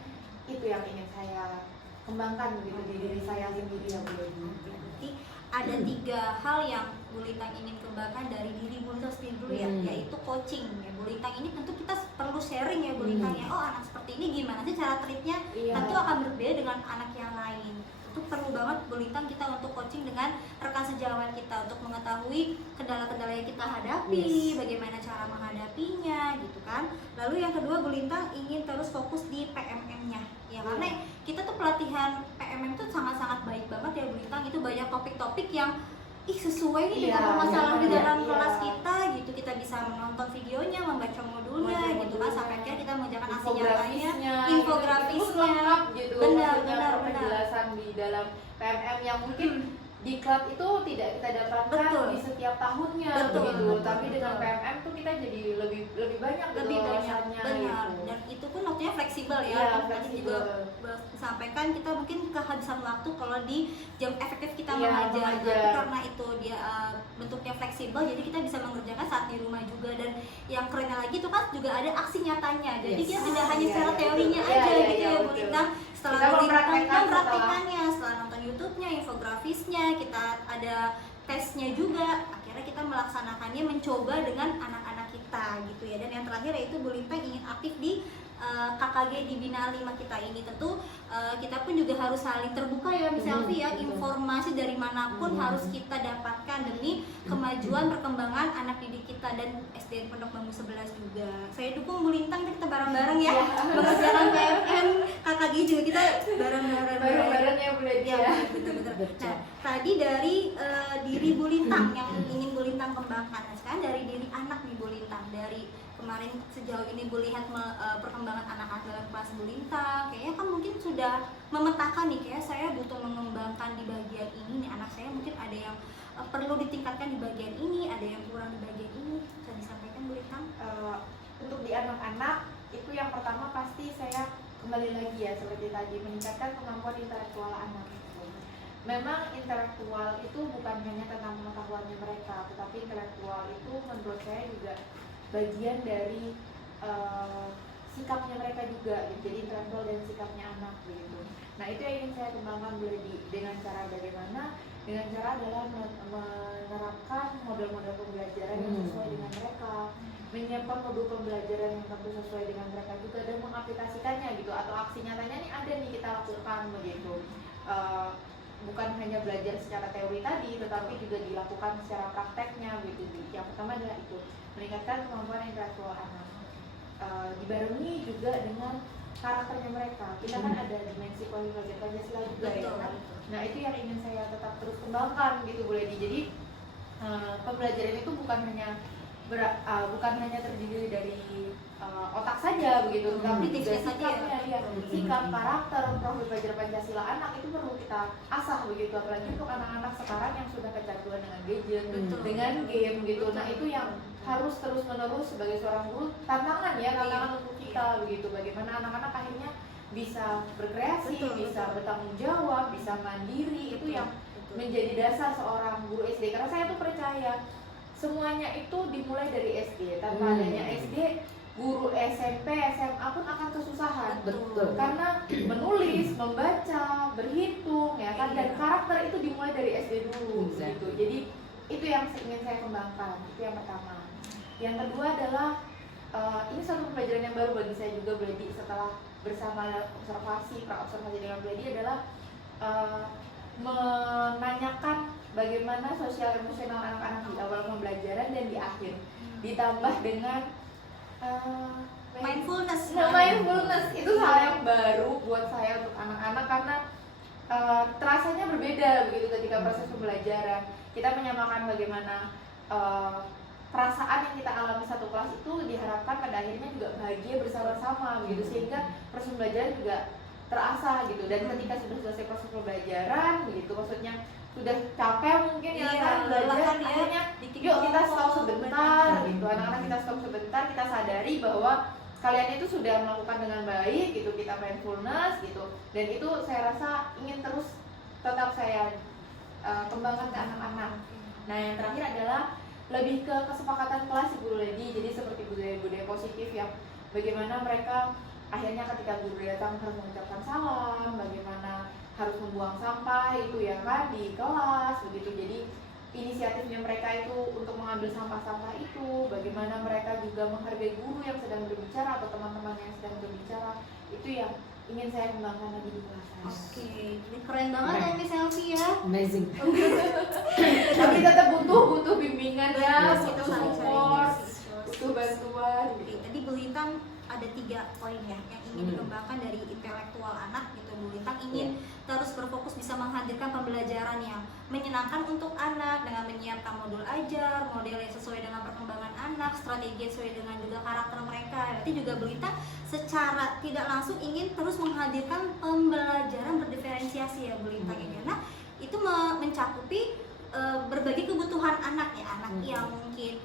Itu yang ingin saya kembangkan begitu di diri saya sendiri ya Bu Ledi. Berarti ada 3 hal yang Bu Lintang ingin kembangkan dari diri Bu Lintang sendiri dulu ya, yaitu coaching ya. Bu Lintang ini tentu kita perlu sharing ya Bu Lintang ya. Oh, anak seperti ini gimana sih cara treatnya? Tentu akan berbeda dengan anak yang lain. Itu perlu banget Bu Lintang kita untuk coaching dengan rekan sejawat kita untuk mengetahui kendala-kendala yang kita hadapi, bagaimana cara menghadapinya gitu kan. Lalu yang kedua Bu Lintang ingin terus fokus di PMM-nya ya, karena kita tuh pelatihan PMM tuh sangat-sangat baik banget ya Bu Lintang. Itu banyak topik-topik yang sesuai nih dengan permasalahan di dalam kelas kita gitu. Kita bisa menonton videonya, membaca modulnya gitu kan, sampai akhirnya kita mengerjakan aksi nyatanya, infografisnya gitu. benar. Penjelasan di dalam PMM yang mungkin di klub itu tidak kita dapatkan di setiap tahunnya begitu. Tapi dengan PMM tuh kita jadi lebih banyak wawasannya benar. gitu. Dan itu pun waktunya fleksibel ya. Iya, Tadi fleksibel. juga sampaikan kita mungkin kehabisan waktu kalau di jam efektif kita Iya, mengajar. mengajar. Tapi karena itu dia bentuknya fleksibel, jadi kita bisa mengerjakan saat di rumah juga. Dan yang kerennya lagi itu kan juga ada aksi nyatanya. Jadi kita tidak hanya secara teorinya aja gitu ya Bu Lintang. Setelah Kita Bu Lintang mempraktekannya setelah nonton YouTube-nya, infografisnya, kita ada tesnya juga. Akhirnya kita melaksanakannya, mencoba dengan anak-anak kita gitu ya. Dan yang terakhir yaitu Bu Lintang ingin aktif di KKG di Bina 5 kita ini. Tentu kita pun juga harus saling terbuka ya Miss Elvi ya, informasi dari manapun harus kita dapatkan demi kemajuan perkembangan anak didik kita dan SDN Pondok Bambu 11 juga. Saya dukung Bu Lintang, kita bareng-bareng ya mengerjakan PMM KKG juga, kita bareng-bareng ya Bu Ledi ya. betul. Nah, tadi dari diri Bu Lintang yang ingin Bu Lintang kembangkan. Nah, sekarang dari diri anak nih Bu Lintang, dari kemarin sejauh ini Bu lihat perkembangan anak-anak dalam kelas Bu Lintang, kayaknya kan mungkin sudah memetakan nih, kayak saya butuh mengembangkan di bagian ini nih, anak saya mungkin ada yang perlu ditingkatkan di bagian ini, ada yang kurang di bagian ini. Bisa disampaikan Bu Lintang? Untuk di anak-anak itu yang pertama pasti saya kembali lagi ya seperti tadi, meningkatkan kemampuan intelektual anak. Memang intelektual itu bukan hanya tentang pengetahuannya mereka, tetapi intelektual itu menurut saya juga bagian dari sikapnya mereka juga, jadi intelektual dan sikapnya anak begitu. Nah, itu yang ingin saya kembangkan dengan cara bagaimana? Dengan cara adalah menerapkan model-model pembelajaran yang sesuai dengan mereka, menyiapkan modul pembelajaran yang tentu sesuai dengan mereka juga, dan mengaplikasikannya gitu, atau aksi nyatanya nih ada nih kita lakukan begitu. Bukan hanya belajar secara teori tadi, tetapi juga dilakukan secara prakteknya gitu. Yang pertama adalah itu, meningkatkan kemampuan intelektual anak, dibarengi juga dengan karakternya mereka. Kita kan ada dimensi pelajaran Pancasila juga ya kan. Nah, itu yang ingin saya tetap terus kembangkan gitu Bu Ledi. Jadi pembelajaran itu bukan hanya terdiri dari otak saja begitu, tapi juga sikapnya ya, sikap, karakter, profil pelajar Pancasila anak itu perlu kita asah begitu, apalagi untuk anak-anak sekarang yang sudah kecanduan dengan gadget, dengan game gitu. Nah, itu yang harus terus-menerus sebagai seorang guru tantangan untuk kita begitu, bagaimana anak-anak akhirnya bisa berkreasi, bisa bertanggung jawab, bisa mandiri. Itu yang menjadi dasar seorang guru SD, karena saya tuh percaya semuanya itu dimulai dari SD. Tanpa adanya SD, guru SMP, SMA pun akan kesusahan. Betul. Karena menulis, membaca, berhitung ya kan, dan karakter itu dimulai dari SD dulu gitu. Jadi itu yang ingin saya kembangkan. Itu yang pertama. Yang kedua adalah ini satu pembelajaran yang baru bagi saya juga, Brady, setelah bersama observasi, pra-observasi dengan Bu Lady adalah menanyakan bagaimana sosial emosional anak-anak di awal pembelajaran dan di akhir, ditambah dengan Mindfulness. mindfulness. Itu hal yang baru buat saya untuk anak-anak karena terasanya berbeda begitu ketika proses pembelajaran. Kita menyamakan bagaimana perasaan yang kita alami satu kelas itu diharapkan pada akhirnya juga bahagia bersama-sama begitu, sehingga proses pembelajaran juga terasa gitu. Dan ketika sudah selesai proses pembelajaran begitu, maksudnya sudah capek mungkin ya kan belajar, akhirnya yuk kita stop sebentar gitu, anak-anak kita stop sebentar, kita sadari bahwa kalian itu sudah melakukan dengan baik gitu, kita mindfulness gitu, dan itu saya rasa ingin terus tetap saya kembangkan ke anak-anak. Nah yang terakhir adalah lebih ke kesepakatan kelas Bu Lady, jadi seperti budaya-budaya positif yang bagaimana mereka akhirnya ketika guru datang harus mengucapkan salam, bagaimana harus membuang sampah itu ya kan di kelas begitu. Jadi inisiatifnya mereka itu untuk mengambil sampah-sampah itu, bagaimana mereka juga menghargai guru yang sedang berbicara atau teman-teman yang sedang berbicara, itu yang ingin saya kembangkan lagi di kelas. Oke, ini keren banget ya Miss Elvi ya. Amazing. Tapi tetap butuh bimbingan ya, Yes, butuh kita saling support, sharing. butuh bantuan. Oke, tadi Bu Lintang ada 3 poin ya yang ingin dikembangkan dari intelektual anak gitu. Bu Lintang ingin terus berfokus bisa menghadirkan pembelajaran yang menyenangkan untuk anak dengan menyiapkan modul ajar, model yang sesuai dengan perkembangan anak, strategi yang sesuai dengan juga karakter mereka. Berarti juga Bu Lintang secara tidak langsung ingin terus menghadirkan pembelajaran berdiferensiasi ya Bu Lintang ya. Karena itu mencakupi berbagai kebutuhan anak ya, anak yang mungkin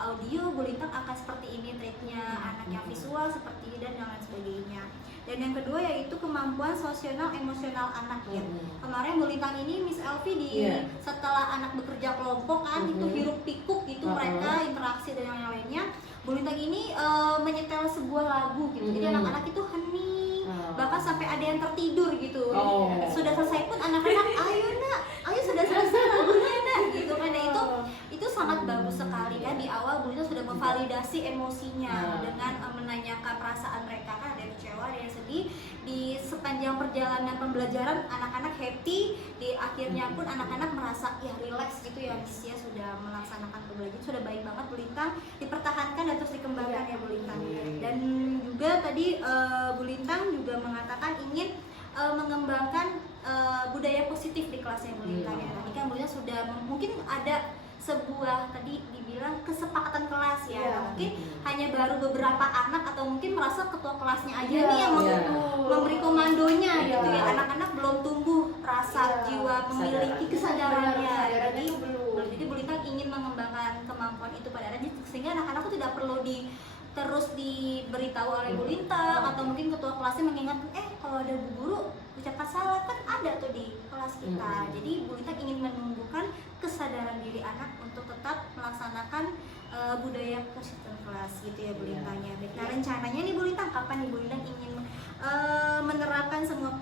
audio Bu Lintang akan seperti ini treatnya, anak yang visual seperti ini dan lain sebagainya. Dan yang kedua yaitu kemampuan sosial emosional anak ya. Kemarin Bu Lintang ini Miss Elvi di setelah anak bekerja kelompok kan itu hiruk pikuk gitu mereka interaksi dan yang lainnya. Bu Lintang ini menyetel sebuah lagu gitu. Jadi anak-anak itu hening, bahkan sampai ada yang tertidur gitu. Sudah selesai pun anak-anak ayo nak, ayo sudah selesai lagunya nak gitu. Karena itu sangat bagus sekali ya. Di awal Bu Lintang sudah memvalidasi emosinya dengan menanyakan perasaan mereka, kan ada yang kecewa, ada yang sedih. Di sepanjang perjalanan pembelajaran anak-anak happy, di akhirnya pun anak-anak merasa ya relax gitu ya, Miss ya sudah melaksanakan pembelajaran, sudah baik banget Bu Lintang, dipertahankan dan terus dikembangkan ya Bu Lintang. Dan juga tadi Bu Lintang juga mengatakan ingin mengembangkan budaya positif di kelasnya Bu Lintang ya. Tadi kan Bu Lintang sudah mungkin ada sebuah tadi dibilang kesepakatan kelas ya, mungkin hanya baru beberapa anak atau mungkin merasa ketua kelasnya aja nih yang memberi komandonya gitu ya, anak-anak belum tumbuh rasa jiwa memiliki kesadarannya. Jadi Bu Lintang ingin mengembangkan kemampuan itu pada anak sehingga anak-anak itu tidak perlu terus diberitahu oleh Bu Lintang atau mungkin ketua kelasnya mengingatkan kalau ada Bu Guru ucapkan salah kan ada tuh di kelas kita. Jadi Bu Lintang ingin menumbuhkan kesadaran diri anak untuk tetap melaksanakan budaya positif kelas gitu ya Bu Lintang ya. Nah rencananya nih Bu Lintang kapan nih Bu Lintang ingin menerapkan semua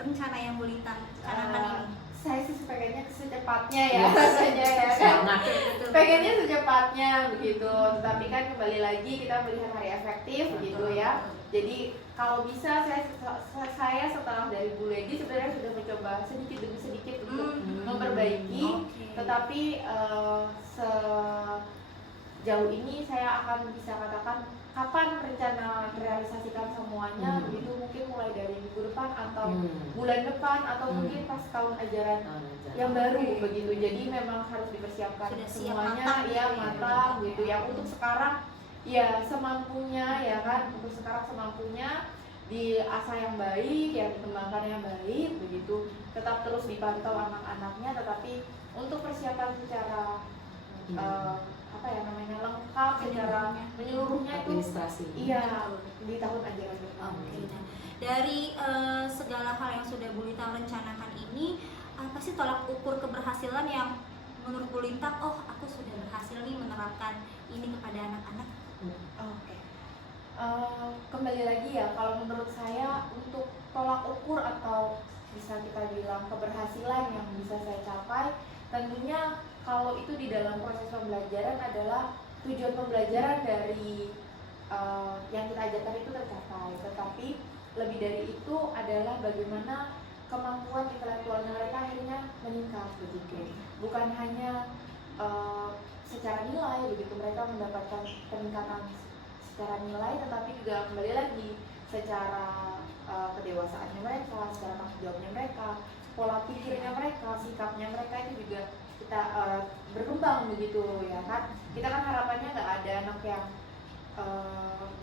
rencana yang Bu Lintang canangkan ini? Saya sih pengennya secepatnya ya rasanya ya kan. Pengennya secepatnya begitu. Tapi kan kembali lagi kita melihat hari efektif begitu ya. Jadi kalau bisa saya setelah dari Bu Lady sebenarnya sudah mencoba sedikit demi sedikit untuk memperbaiki. Tetapi sejauh ini saya akan bisa katakan kapan rencana realisasikan semuanya begitu, mungkin mulai dari minggu depan atau bulan depan atau mungkin pas tahun ajaran yang baru begitu. Jadi memang harus dipersiapkan semuanya ya matang gitu ya. Untuk sekarang ya semampunya ya kan, untuk sekarang semampunya diasah yang baik, yang dikembangkan yang baik begitu. Tetap terus dipantau anak-anaknya, tetapi untuk persiapan secara lengkap secara menyeluruhnya itu administrasi. Iya di tahun ajaran depan. Nah, dari segala hal yang sudah Bu Lintang rencanakan ini, apa sih tolak ukur keberhasilan yang menurut Bu Lintang, aku sudah berhasil nih menerapkan ini kepada anak-anak? Kembali lagi ya, kalau menurut saya untuk tolak ukur atau bisa kita bilang keberhasilan yang bisa saya capai, tentunya kalau itu di dalam proses pembelajaran adalah tujuan pembelajaran dari yang kita ajarkan itu tercapai. Tetapi lebih dari itu adalah bagaimana kemampuan intelektualnya mereka akhirnya meningkat begitu. Bukan hanya secara nilai begitu mereka mendapatkan peningkatan secara nilai, tetapi juga kembali lagi secara kedewasaannya mereka, secara tanggung jawabnya mereka, pola pikirnya mereka, sikapnya mereka itu juga kita berkembang begitu ya kan. Kita kan harapannya nggak ada anak yang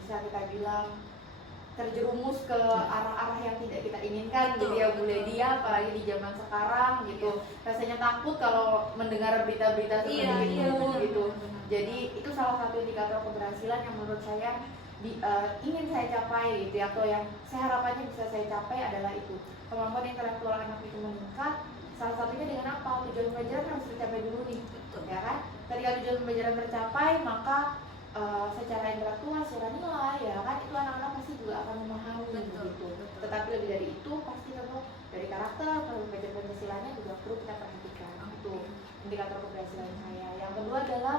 bisa kita bilang terjerumus ke arah-arah yang tidak kita inginkan gitu ya Bu Ledi, apalagi di zaman sekarang gitu. Rasanya takut kalau mendengar berita-berita seperti itu gitu. Jadi itu salah satu indikator keberhasilan yang menurut saya ingin saya capai gitu ya, atau yang saya harapannya bisa saya capai adalah itu. Kemampuan intelektual anak itu meningkat, salah satunya dengan apa? Tujuan pembelajaran harus tercapai dulu nih, ya kan? Ketika tujuan pembelajaran tercapai, maka secara intelektual, secara nilai, ya kan, itu anak-anak pasti juga akan memahami begitu. Tetapi lebih dari itu, pasti tentu dari karakter, pembelajaran Pancasilanya juga perlu kita perhatikan. Itu indikator keberhasilan saya. Yang kedua adalah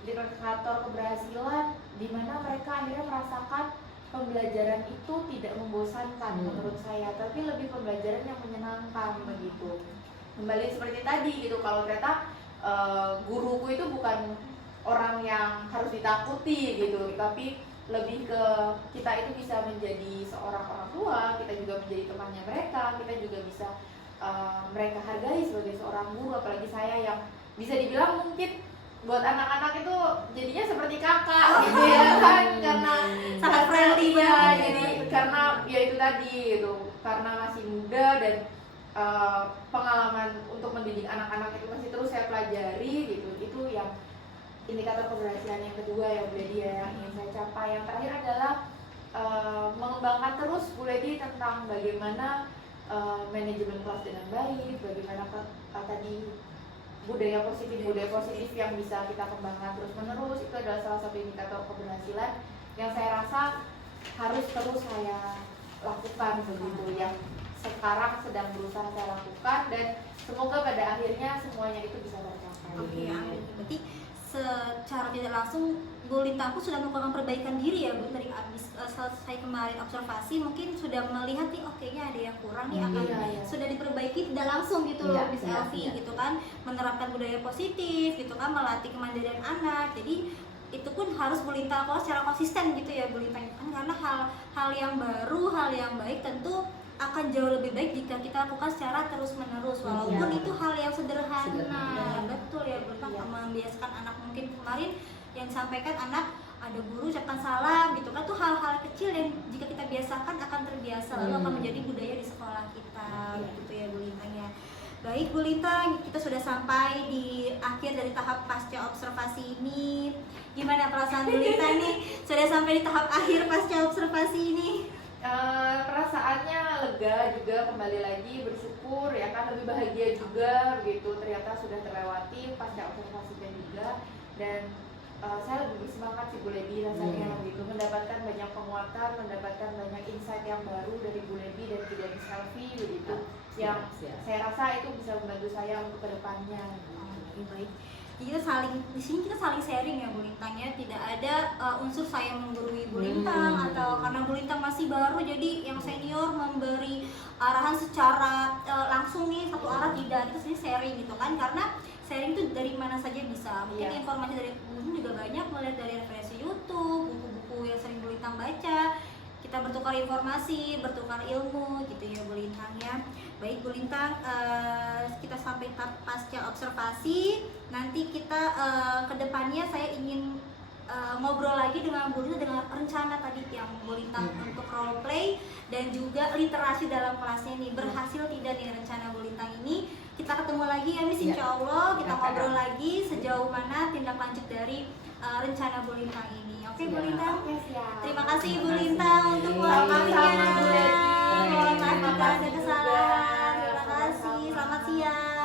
indikator keberhasilan di mana mereka akhirnya merasakan pembelajaran itu tidak membosankan menurut saya, tapi lebih pembelajaran yang menyenangkan begitu. Kembali seperti tadi gitu, kalau ternyata guruku itu bukan orang yang harus ditakuti gitu, tapi lebih ke kita itu bisa menjadi seorang orang tua, kita juga menjadi temannya mereka, kita juga bisa mereka hargai sebagai seorang guru. Apalagi saya yang bisa dibilang mungkin buat anak-anak itu jadinya seperti kakak gitu ya kan, karena sangat friendly ya, banget. jadi karena ya itu tadi gitu, karena masih muda dan pengalaman untuk mendidik anak-anak itu masih terus saya pelajari gitu. Itu yang indikator keberhasilan yang kedua ya Bu Ledi yang ingin saya capai. Yang terakhir adalah mengembangkan terus Bu Ledi tentang bagaimana manajemen kelas dengan baik, bagaimana tadi budaya positif yang bisa kita kembangkan terus menerus. Itu adalah salah satu indikator keberhasilan yang saya rasa harus terus saya lakukan begitu, yang sekarang sedang berusaha saya lakukan, dan semoga pada akhirnya semuanya itu bisa tercapai. Oke, amin. Berarti secara tidak langsung Bu Lintang aku sudah melakukan perbaikan diri ya Bu, dari abis selesai kemarin observasi mungkin sudah melihat nih, oh kayaknya ada yang kurang nih, akan sudah diperbaiki tidak langsung gitu loh Miss Elvi gitu kan, menerapkan budaya positif gitu kan, melatih kemandirian anak. Jadi itu pun harus Bu Lintang lakukan secara konsisten gitu ya Bu Lintang kan, karena hal yang baru, hal yang baik tentu akan jauh lebih baik jika kita lakukan secara terus menerus, walaupun itu hal yang sederhana. Betul ya Bu Lintang, membiasakan anak. Mungkin kemarin yang disampaikan anak ada guru ucapkan salam gitu kan, tuh hal-hal kecil yang jika kita biasakan akan terbiasa, lalu akan menjadi budaya di sekolah kita gitu ya Bu Lintang ya. Baik Bu Lintang, kita sudah sampai di akhir dari tahap pasca observasi ini. Gimana perasaan Bu Lintang nih sudah sampai di tahap akhir pasca observasi ini? Perasaannya lega juga, kembali lagi bersyukur ya kan, lebih bahagia juga begitu, ternyata sudah terlewati pasca observasinya juga. Dan saya lebih bersemangat sih Bu Ledi rasanya gitu, mendapatkan banyak penguatan, mendapatkan banyak insight yang baru dari Bu Ledi dan juga Miss Elvi begitu, yang saya rasa itu bisa membantu saya untuk kedepannya. Baik. Jadi kita di sini kita saling sharing ya Bu Lintang ya, tidak ada unsur saya menggurui Bu Lintang atau karena Bu Lintang masih baru jadi yang senior memberi arahan secara langsung nih satu arah, tidak. Itu sini sharing gitu kan, karena sharing itu dari mana saja bisa. Mungkin informasi dari Bu juga banyak, melihat dari referensi YouTube, buku-buku yang sering Bu Lintang baca. Kita bertukar informasi, bertukar ilmu gitu ya Bu Lintang ya. Baik Bu Lintang, kita sampai tahap pasca observasi. Nanti kita kedepannya saya ingin ngobrol lagi dengan Bu Lintang dengan rencana tadi yang Bu Lintang untuk role play dan juga literasi dalam kelasnya ini. Berhasil tidak nih rencana Bu Lintang ini? Kita ketemu lagi ya Miss, insya Allah kita ngobrol lagi sejauh mana tindak lanjut dari rencana Bu Lintang ini. Oke Bu Lintang, terima kasih Bu Lintang untuk waktunya. Mohon maaf jika ada kesalahan. Terima kasih, selamat siang.